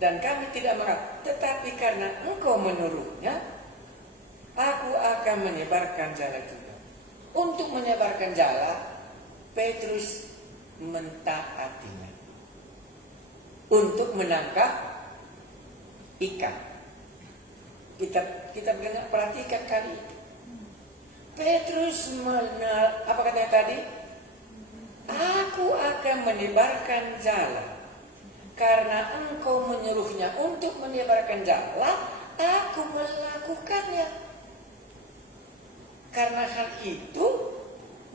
Dan kami tidak mengatakan, tetapi karena engkau menyuruhnya, aku akan menyebarkan jala juga. Untuk menyebarkan jala, Petrus mentaatinya. Untuk menangkap ikan. Kita perhatikan kali ini. Petrus apa katanya tadi? Aku akan menyebarkan jala. Karena engkau menyuruhnya untuk menyebarkan jala, aku melakukannya. Karena hal itu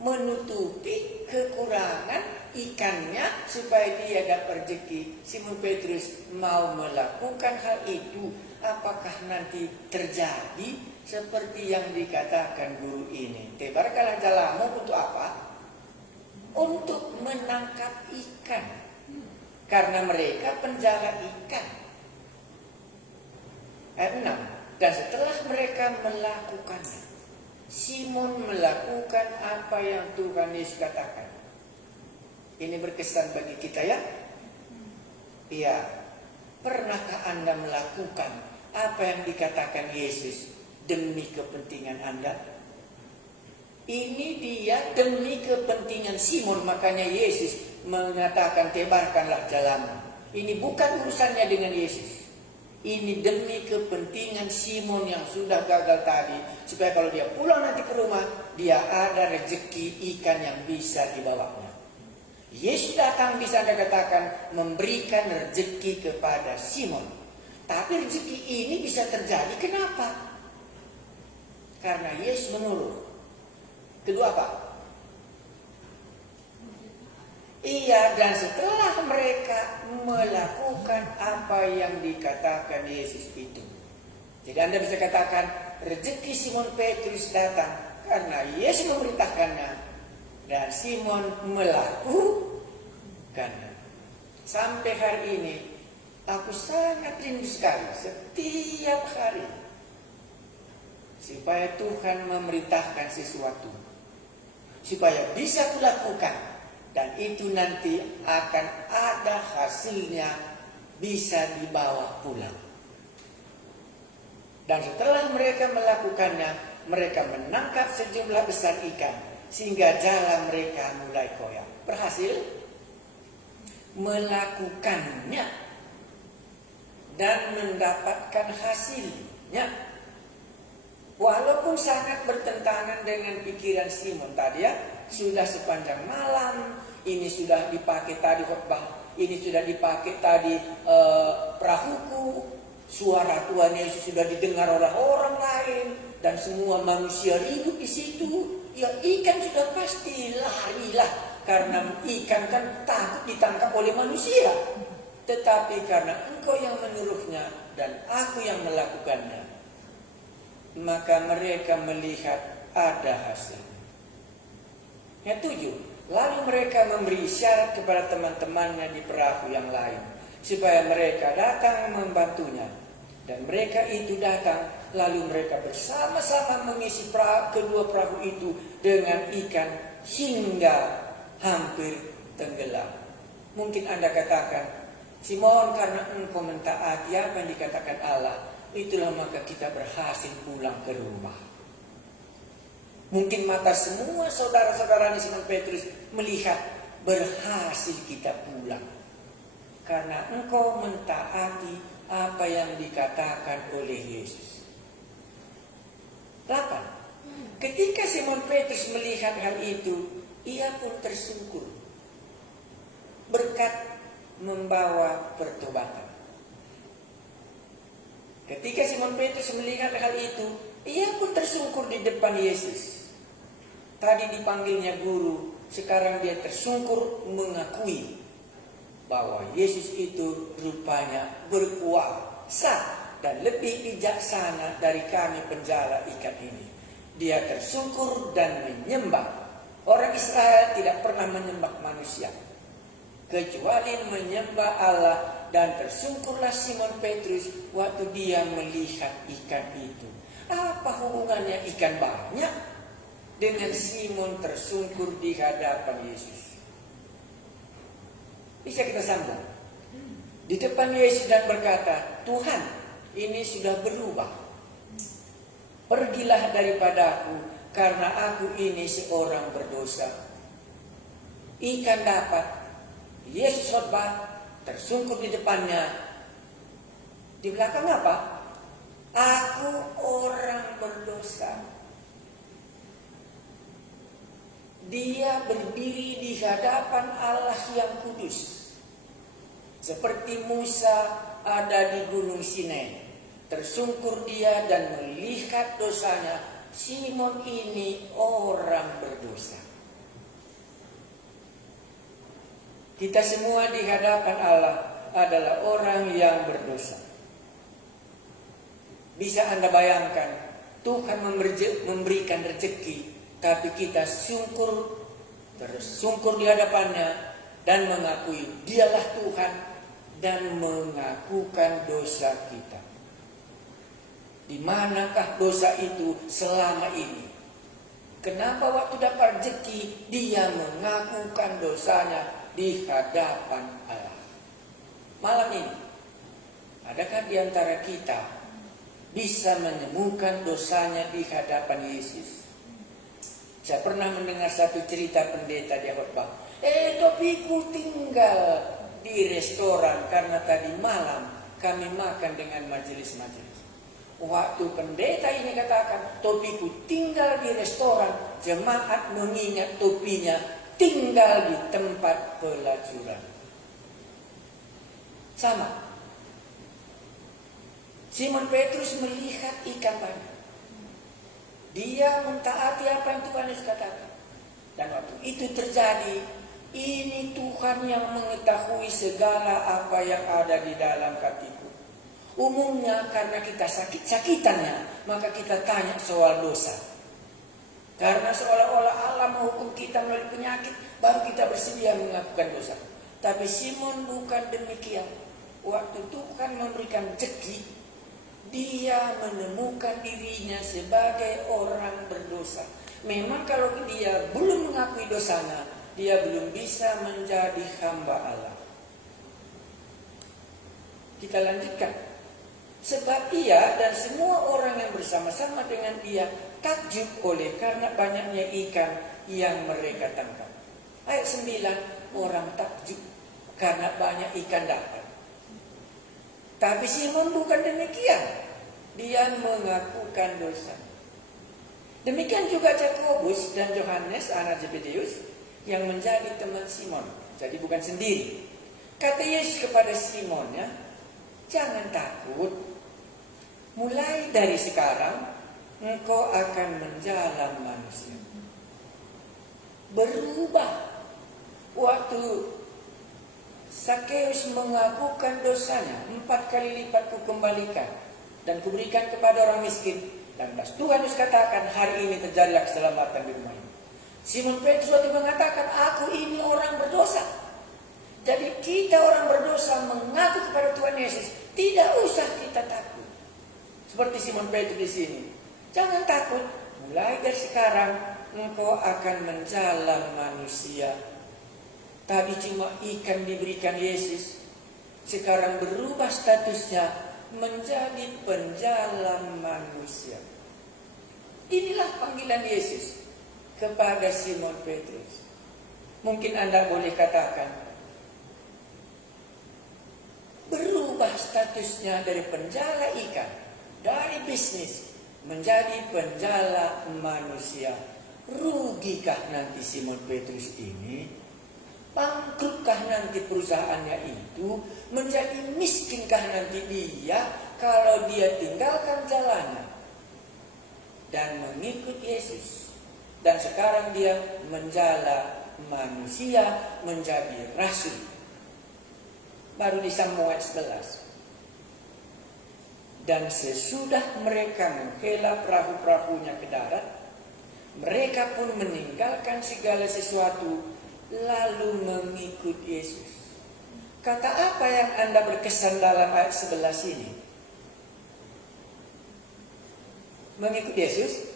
menutupi kekurangan ikannya supaya dia dapat rezeki. Simon Petrus mau melakukan hal itu. Apakah nanti terjadi seperti yang dikatakan guru ini? Tebarkanlah jalamu untuk apa? Untuk menangkap ikan. Karena mereka penjala ikan. Ayat 6. Dan setelah mereka melakukannya, Simon melakukan apa yang Tuhan Yesus katakan. Ini berkesan bagi kita ya. Iya. Pernahkah Anda melakukan apa yang dikatakan Yesus demi kepentingan Anda? Ini dia demi kepentingan Simon, makanya Yesus mengatakan tebarkanlah jalamu. Ini bukan urusannya dengan Yesus. Ini demi kepentingan Simon yang sudah gagal tadi, supaya kalau dia pulang nanti ke rumah, dia ada rezeki ikan yang bisa dibawanya. Yesus datang, bisa Anda katakan, memberikan rezeki kepada Simon. Tapi rezeki ini bisa terjadi kenapa? Karena Yesus menurut. Kedua apa? Iya, dan setelah mereka melakukan apa yang dikatakan Yesus itu. Jadi Anda bisa katakan rezeki Simon Petrus datang karena Yesus memerintahkannya dan Simon melakukannya. Sampai hari ini aku sangat rindu sekali setiap hari supaya Tuhan memerintahkan sesuatu, supaya bisa kulakukan. Dan itu nanti akan ada hasilnya, bisa dibawa pulang. Dan setelah mereka melakukannya, mereka menangkap sejumlah besar ikan, sehingga jala mereka mulai koyak. Berhasil melakukannya dan mendapatkan hasilnya. Walaupun sangat bertentangan dengan pikiran Simon tadi ya. Sudah sepanjang malam, ini sudah dipakai tadi khotbah, ini sudah dipakai tadi perahuku, suara Tuhan Yesus sudah didengar oleh orang lain, dan semua manusia hidup di situ. Ya ikan sudah pasti larilah, karena ikan kan takut ditangkap oleh manusia. Tetapi karena engkau yang menyuruhnya dan aku yang melakukannya, maka mereka melihat ada hasil. Yang 7, lalu mereka memberi isyarat kepada teman-temannya di perahu yang lain, supaya mereka datang membantunya. Dan mereka itu datang, lalu mereka bersama-sama mengisi kedua perahu itu dengan ikan hingga hampir tenggelam. Mungkin Anda katakan, Simon, karena engkau mentaati apa yang dikatakan Allah, itulah maka kita berhasil pulang ke rumah. Mungkin mata semua saudara-saudara di Simon Petrus melihat berhasil kita pulang. Karena engkau mentaati apa yang dikatakan oleh Yesus. 8. Ketika Simon Petrus melihat hal itu, ia pun tersungkur. Berkat membawa pertobatan. Ketika Simon Petrus melihat hal itu, ia pun tersungkur di depan Yesus. Tadi dipanggilnya guru, sekarang dia tersungkur mengakui bahwa Yesus itu rupanya berkuasa dan lebih bijaksana dari kami penjala ikan ini. Dia tersungkur dan menyembah. Orang Israel tidak pernah menyembah manusia, kecuali menyembah Allah. Dan tersungkurlah Simon Petrus waktu dia melihat ikan itu. Apa hubungannya ikan banyak dengan Simon tersungkur di hadapan Yesus? Bisa kita sambung di depan Yesus dan berkata, Tuhan, ini sudah berubah. Pergilah daripadaku, karena aku ini seorang berdosa. Ikan dapat, Yesus khotbah, tersungkur di depannya. Di belakang apa? Aku orang berdosa. dia berdiri di hadapan Allah yang kudus. Seperti Musa ada di Gunung Sinai. Tersungkur dia dan melihat dosanya. Simon ini orang berdosa. Kita semua di hadapan Allah adalah orang yang berdosa. Bisa Anda bayangkan, Tuhan memberikan rezeki, tapi kita tersungkur di hadapannya dan mengakui Dialah Tuhan dan mengakukan dosa kita. Di manakah dosa itu selama ini? Kenapa waktu dapat rezeki dia mengakukan dosanya di hadapan Allah? Malam ini, adakah di antara kita bisa menemukan dosanya di hadapan Yesus? Saya pernah mendengar satu cerita pendeta dia khotbah. Topiku tinggal di restoran karena tadi malam kami makan dengan majelis-majelis. Waktu pendeta ini katakan, topiku tinggal di restoran, jemaat mengingat topinya tinggal di tempat pelacuran. Sama. Simon Petrus melihat ikan banyak. Dia mentaati apa yang Tuhan Yesus katakan. Dan waktu itu terjadi, ini Tuhan yang mengetahui segala apa yang ada di dalam hatiku. Umumnya karena kita sakit-sakitannya, maka kita tanya soal dosa. Karena seolah-olah Allah menghukum kita melalui penyakit, baru kita bersedia mengakukan dosa. Tapi Simon bukan demikian. Waktu Tuhan memberikan rezeki, dia menemukan dirinya sebagai orang berdosa. Memang kalau dia belum mengakui dosanya, dia belum bisa menjadi hamba Allah. Kita lanjutkan. Sebab ia dan semua orang yang bersama-sama dengan dia takjub oleh karena banyaknya ikan yang mereka tangkap. Ayat 9, orang takjub karena banyak ikan dapat. Tapi Simon bukan demikian. Dia mengakukan dosa. Demikian juga Yakobus dan Yohanes anak Zebedeus yang menjadi teman Simon. Jadi bukan sendiri. Kata Yesus kepada Simon, ya, jangan takut. Mulai dari sekarang engkau akan menjalan manusia. Berubah. Waktu Sakeus mengakukan dosanya, 4 kali lipat kukembalikan dan kuberikan kepada orang miskin. Dan Tuhan Yesus katakan, hari ini terjadilah keselamatan di rumah ini. Simon Petrus waktu mengatakan, aku ini orang berdosa. Jadi kita orang berdosa mengaku kepada Tuhan Yesus, tidak usah kita takut. Seperti Simon Petrus di sini. Jangan takut, mulai dari sekarang engkau akan menjalan manusia. Tadi cuma ikan diberikan Yesus, sekarang berubah statusnya menjadi penjalan manusia. Inilah panggilan Yesus kepada Simon Petrus. Mungkin Anda boleh katakan, berubah statusnya dari penjala ikan, dari bisnis menjadi penjala manusia. Rugikah nanti Simon Petrus ini? Bangkrutkah nanti perusahaannya itu? Menjadi miskinkah nanti dia kalau dia tinggalkan jalannya dan mengikut Yesus? Dan sekarang dia menjala manusia menjadi rasul. Baru disambung ayat 11. Dan sesudah mereka menghela perahu-perahunya ke darat, mereka pun meninggalkan segala sesuatu lalu mengikut Yesus. Kata apa yang Anda berkesan dalam ayat 11 ini? Mengikut Yesus?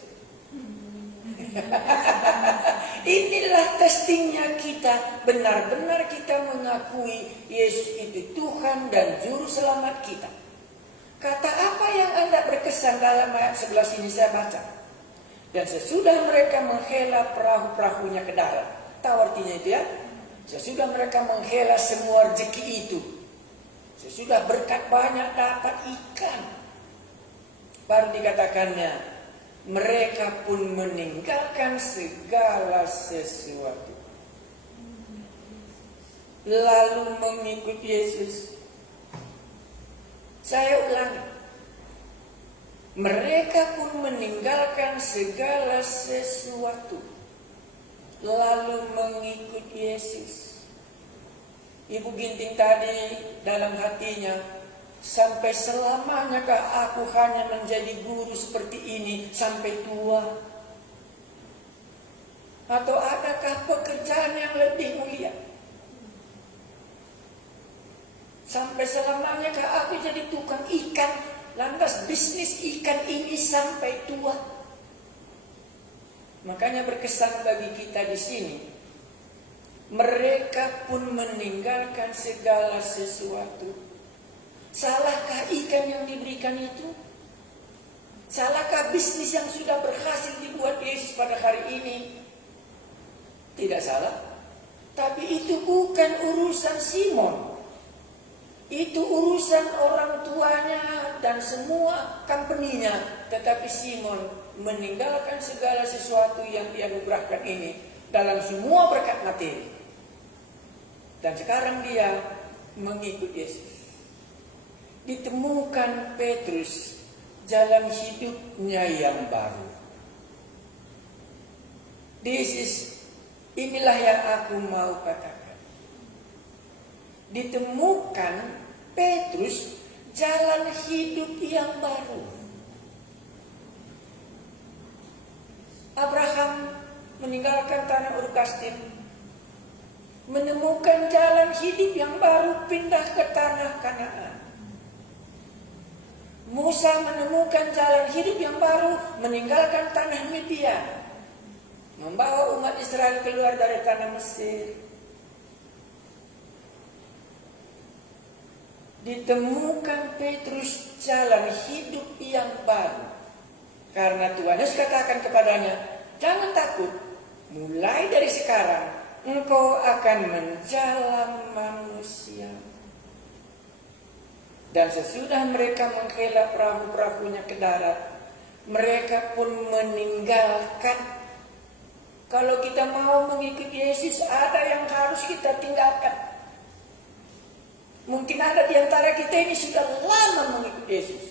Inilah testingnya kita. Benar-benar kita mengakui Yesus itu Tuhan dan Juru Selamat kita. Kata apa yang Anda berkesan dalam ayat 11 ini saya baca. Dan sesudah mereka menghela perahu-perahunya ke darat. Tahu artinya itu ya? Sesudah mereka menghela semua rezeki itu. Sesudah berkat banyak dapat ikan. Baru dikatakannya, mereka pun meninggalkan segala sesuatu, lalu mengikut Yesus. Saya ulangi, mereka pun meninggalkan segala sesuatu, lalu mengikut Yesus. Ibu Ginting tadi dalam hatinya, sampai selamanyakah aku hanya menjadi guru seperti ini sampai tua? Atau adakah pekerjaan yang lebih mulia? Sampai selamanyakah aku jadi tukang ikan, lantas bisnis ikan ini sampai tua? Makanya berkesan bagi kita di sini, mereka pun meninggalkan segala sesuatu. Salahkah ikan yang diberikan itu? Salahkah bisnis yang sudah berhasil dibuat Yesus pada hari ini? Tidak salah. Tapi itu bukan urusan Simon. Itu urusan orang tuanya dan semua company-nya. Tetapi Simon meninggalkan segala sesuatu yang dianugerahkan ini dalam semua berkat materi. Dan sekarang dia mengikut Yesus. Ditemukan Petrus jalan hidupnya yang baru. Inilah yang aku mau katakan. Ditemukan Petrus jalan hidup yang baru. Abraham meninggalkan tanah Ur Kasdim, menemukan jalan hidup yang baru, pindah ke tanah Kanaan. Musa menemukan jalan hidup yang baru, meninggalkan tanah Midian, membawa umat Israel keluar dari tanah Mesir. Ditemukan Petrus jalan hidup yang baru, karena Tuhan Yesus katakan kepadanya, jangan takut, mulai dari sekarang engkau akan menjala manusia. Dan sesudah mereka menghela perahu-perahunya ke darat, mereka pun meninggalkan. Kalau kita mau mengikuti Yesus, ada yang harus kita tinggalkan. Mungkin ada di antara kita ini sudah lama mengikuti Yesus.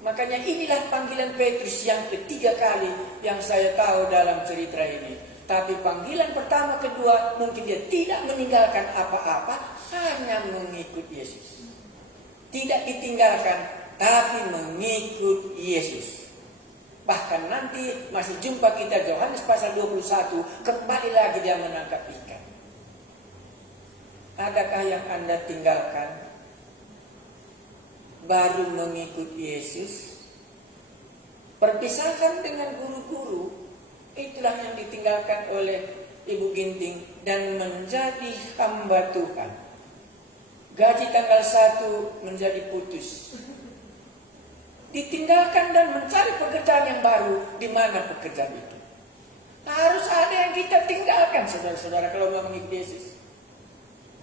Makanya inilah panggilan Petrus yang ketiga kali yang saya tahu dalam cerita ini. Tapi panggilan pertama, kedua, mungkin dia tidak meninggalkan apa-apa, hanya mengikut Yesus. Tidak ditinggalkan, tapi mengikut Yesus. Bahkan nanti masih jumpa kita Yohanes pasal 21, kembali lagi dia menangkap ikan. Adakah yang Anda tinggalkan baru mengikut Yesus? Perpisahan dengan guru-guru, itulah yang ditinggalkan oleh Ibu Ginting dan menjadi hamba Tuhan. Gaji tanggal 1 menjadi putus. Ditinggalkan dan mencari pekerjaan yang baru. Di mana pekerjaan itu? Harus ada yang kita tinggalkan, saudara-saudara, kalau mau mengikuti Yesus.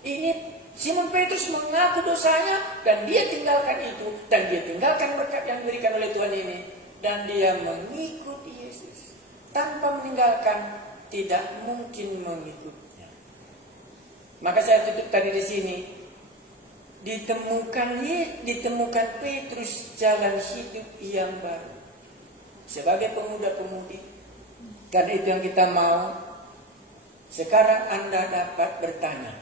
Ini Simon Petrus mengaku dosanya dan dia tinggalkan itu. Dan dia tinggalkan berkat yang diberikan oleh Tuhan ini. Dan dia mengikuti Yesus. Tanpa meninggalkan, tidak mungkin mengikutnya. Maka saya tutup tadi di sini. Ditemukan Petrus jalan hidup yang baru sebagai pemuda-pemudi. Karena itu yang kita mau. Sekarang Anda dapat bertanya,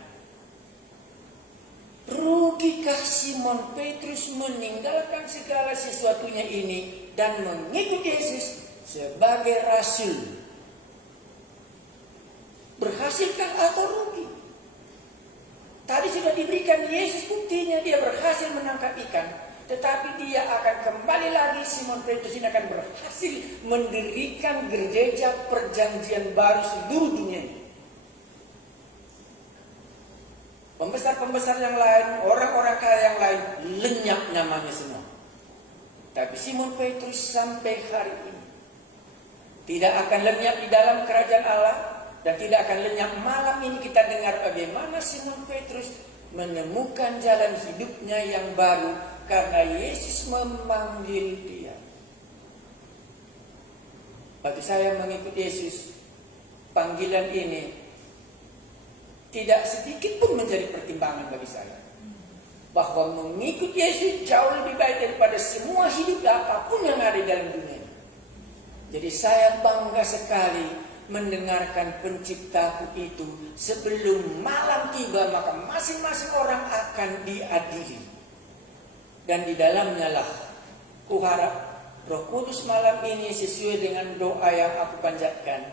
rugikah Simon Petrus meninggalkan segala sesuatunya ini dan mengikut Yesus sebagai rasul? Berhasilkah atau rugi? Tadi sudah diberikan Yesus buktinya, dia berhasil menangkap ikan. Tetapi dia akan kembali lagi, Simon Petrus ini akan berhasil mendirikan gereja perjanjian baru seluruh dunia ini. Pembesar-pembesar yang lain, orang-orang kaya yang lain, lenyap namanya semua. Tapi Simon Petrus sampai hari ini tidak akan lenyap di dalam kerajaan Allah. Dan tidak akan lenyap. Malam ini kita dengar bagaimana Simon Petrus menemukan jalan hidupnya yang baru karena Yesus memanggil dia. Bagi saya mengikut Yesus, panggilan ini tidak sedikit pun menjadi pertimbangan bagi saya. Bahwa mengikut Yesus jauh lebih baik daripada semua hidup apapun yang ada dalam dunia ini. Jadi saya bangga sekali mendengarkan penciptaku itu sebelum malam tiba maka masing-masing orang akan diadili. Dan di dalamnya lah kuharap Roh Kudus malam ini sesuai dengan doa yang aku panjatkan,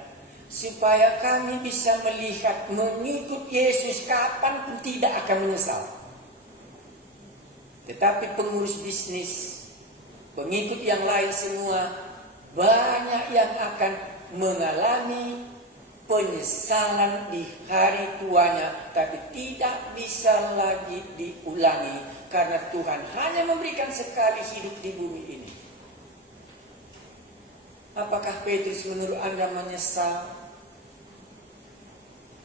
supaya kami bisa melihat mengikut Yesus kapanpun tidak akan menyesal. Tetapi pengurus bisnis, pengikut yang lain semua, banyak yang akan mengalami penyesalan di hari tuanya, tapi tidak bisa lagi diulangi karena Tuhan hanya memberikan sekali hidup di bumi ini. Apakah Petrus menurut Anda menyesal?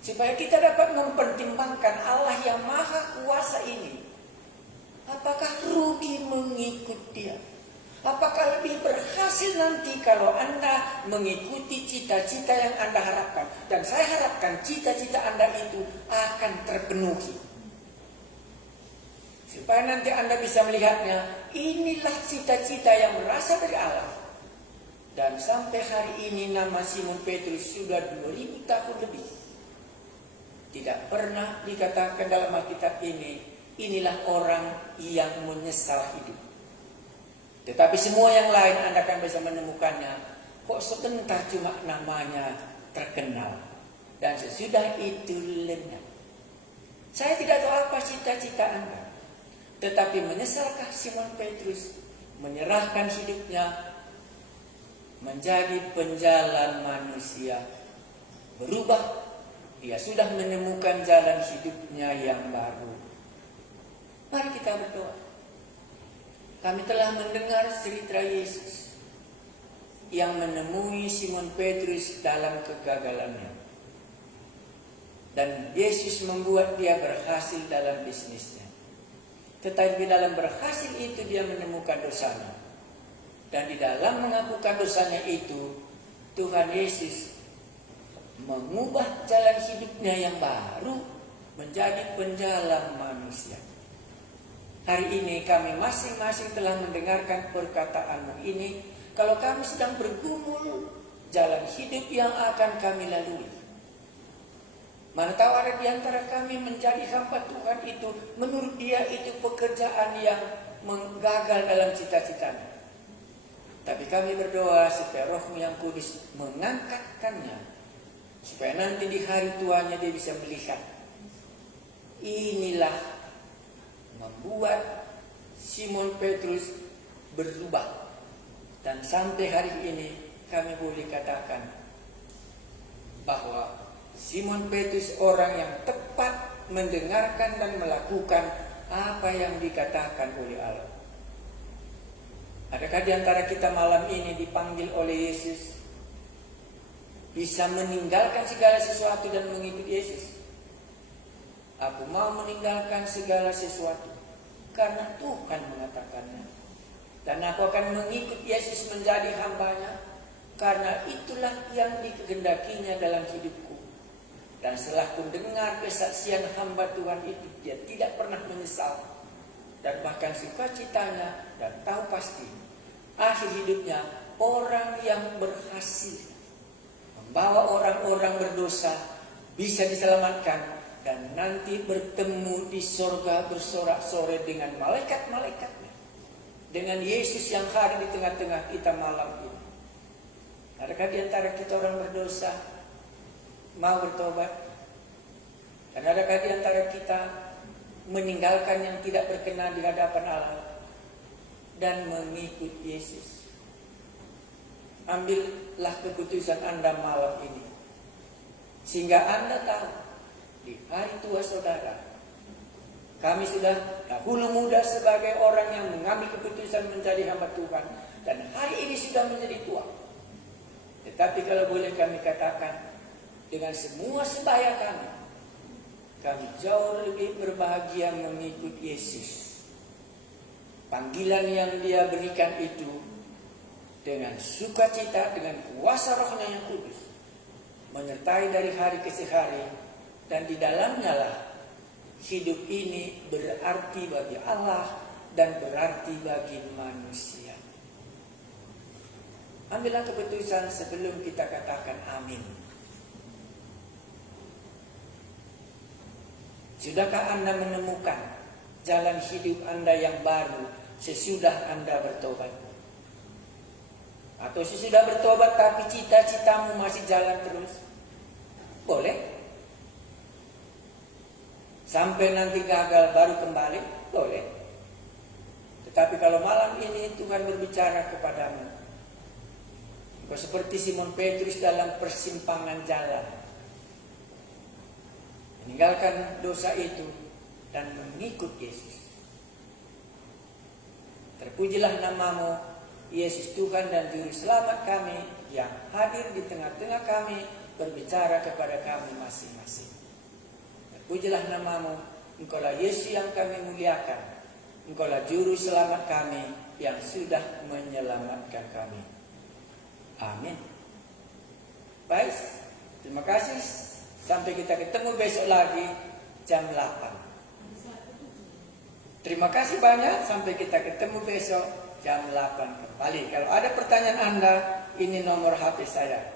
Supaya kita dapat mempertimbangkan Allah yang maha kuasa ini. Apakah rugi mengikut Dia? Apakah lebih berhasil nanti kalau Anda mengikuti cita-cita yang Anda harapkan? Dan saya harapkan cita-cita Anda itu akan terpenuhi. Supaya nanti Anda bisa melihatnya, inilah cita-cita yang berasal dari Allah. Dan sampai hari ini nama Simon Petrus sudah 2000 tahun lebih. Tidak pernah dikatakan dalam Alkitab ini, inilah orang yang menyesal hidup. Tetapi semua yang lain Anda akan bisa menemukannya. Kok sebentar cuma namanya terkenal. Dan sesudah itu lenyap. Saya tidak tahu apa cita-cita Anda. Tetapi menyesalkah Simon Petrus menyerahkan hidupnya menjadi penjalan manusia berubah? Dia sudah menemukan jalan hidupnya yang baru. Mari kita berdoa. Kami telah mendengar cerita Yesus yang menemui Simon Petrus dalam kegagalannya. Dan Yesus membuat dia berhasil dalam bisnisnya. Tetapi dalam berhasil itu dia menemukan dosanya. Dan di dalam mengakukan dosanya itu, Tuhan Yesus mengubah jalan hidupnya yang baru menjadi penjalan manusia. Hari ini kami masing-masing telah mendengarkan perkataan-Mu ini. Kalau kami sedang bergumul jalan hidup yang akan kami lalui. Mana tahu ada di antara kami menjadi hamba Tuhan itu, menurut dia itu pekerjaan yang menggagal dalam cita-citanya. Tapi kami berdoa supaya Roh-Mu yang kudus mengangkatkannya. Supaya nanti di hari tuanya dia bisa melihat. Inilah membuat Simon Petrus berubah. Dan sampai hari ini kami boleh katakan bahwa Simon Petrus orang yang tepat mendengarkan dan melakukan apa yang dikatakan oleh Allah. Adakah di antara kita malam ini dipanggil oleh Yesus bisa meninggalkan segala sesuatu dan mengikut Yesus? Aku mau meninggalkan segala sesuatu karena Tuhan mengatakannya. Dan aku akan mengikut Yesus menjadi hambanya karena itulah yang dikehendakinya dalam hidupku. Dan setelah ku dengar kesaksian hamba Tuhan itu, dia tidak pernah menyesal. Dan bahkan sukacitanya dan tahu pasti akhir hidupnya orang yang berhasil membawa orang-orang berdosa bisa diselamatkan dan nanti bertemu di sorga bersorak-sorai dengan malaikat-malaikatnya, dengan Yesus yang hadir di tengah-tengah kita malam ini. Adakah di antara kita orang berdosa mau bertobat? Dan adakah di antara kita meninggalkan yang tidak berkenan di hadapan Allah dan mengikut Yesus? Ambillah keputusan Anda malam ini, sehingga Anda tahu di hari tua saudara, kami sudah dahulu muda sebagai orang yang mengambil keputusan menjadi hamba Tuhan, dan hari ini sudah menjadi tua. Tetapi kalau boleh kami katakan, dengan semua sebaya kami jauh lebih berbahagia mengikut Yesus. Panggilan yang Dia berikan itu dengan sukacita, dengan kuasa Roh-Nya yang kudus, menyertai dari hari ke hari, dan di dalamnya lah hidup ini berarti bagi Allah dan berarti bagi manusia. Ambillah keputusan sebelum kita katakan amin. Sudahkah Anda menemukan jalan hidup Anda yang baru sesudah Anda bertobat? Atau sesudah bertobat tapi cita-citamu masih jalan terus? Boleh. Sampai nanti gagal baru kembali? Boleh. Tetapi kalau malam ini Tuhan berbicara kepadamu, engkau seperti Simon Petrus dalam persimpangan jalan, meninggalkan dosa itu dan mengikut Yesus. Terpujilah namamu, Yesus Tuhan dan Juru Selamat kami yang hadir di tengah-tengah kami, berbicara kepada kami masing-masing. Terpujilah namamu, Engkaulah Yesus yang kami muliakan. Engkaulah Juru Selamat kami yang sudah menyelamatkan kami. Amin. Baik, terima kasih. Sampai kita ketemu besok lagi jam 8. Terima kasih banyak. Sampai kita ketemu besok jam 8 kembali. Kalau ada pertanyaan Anda, ini nomor HP saya.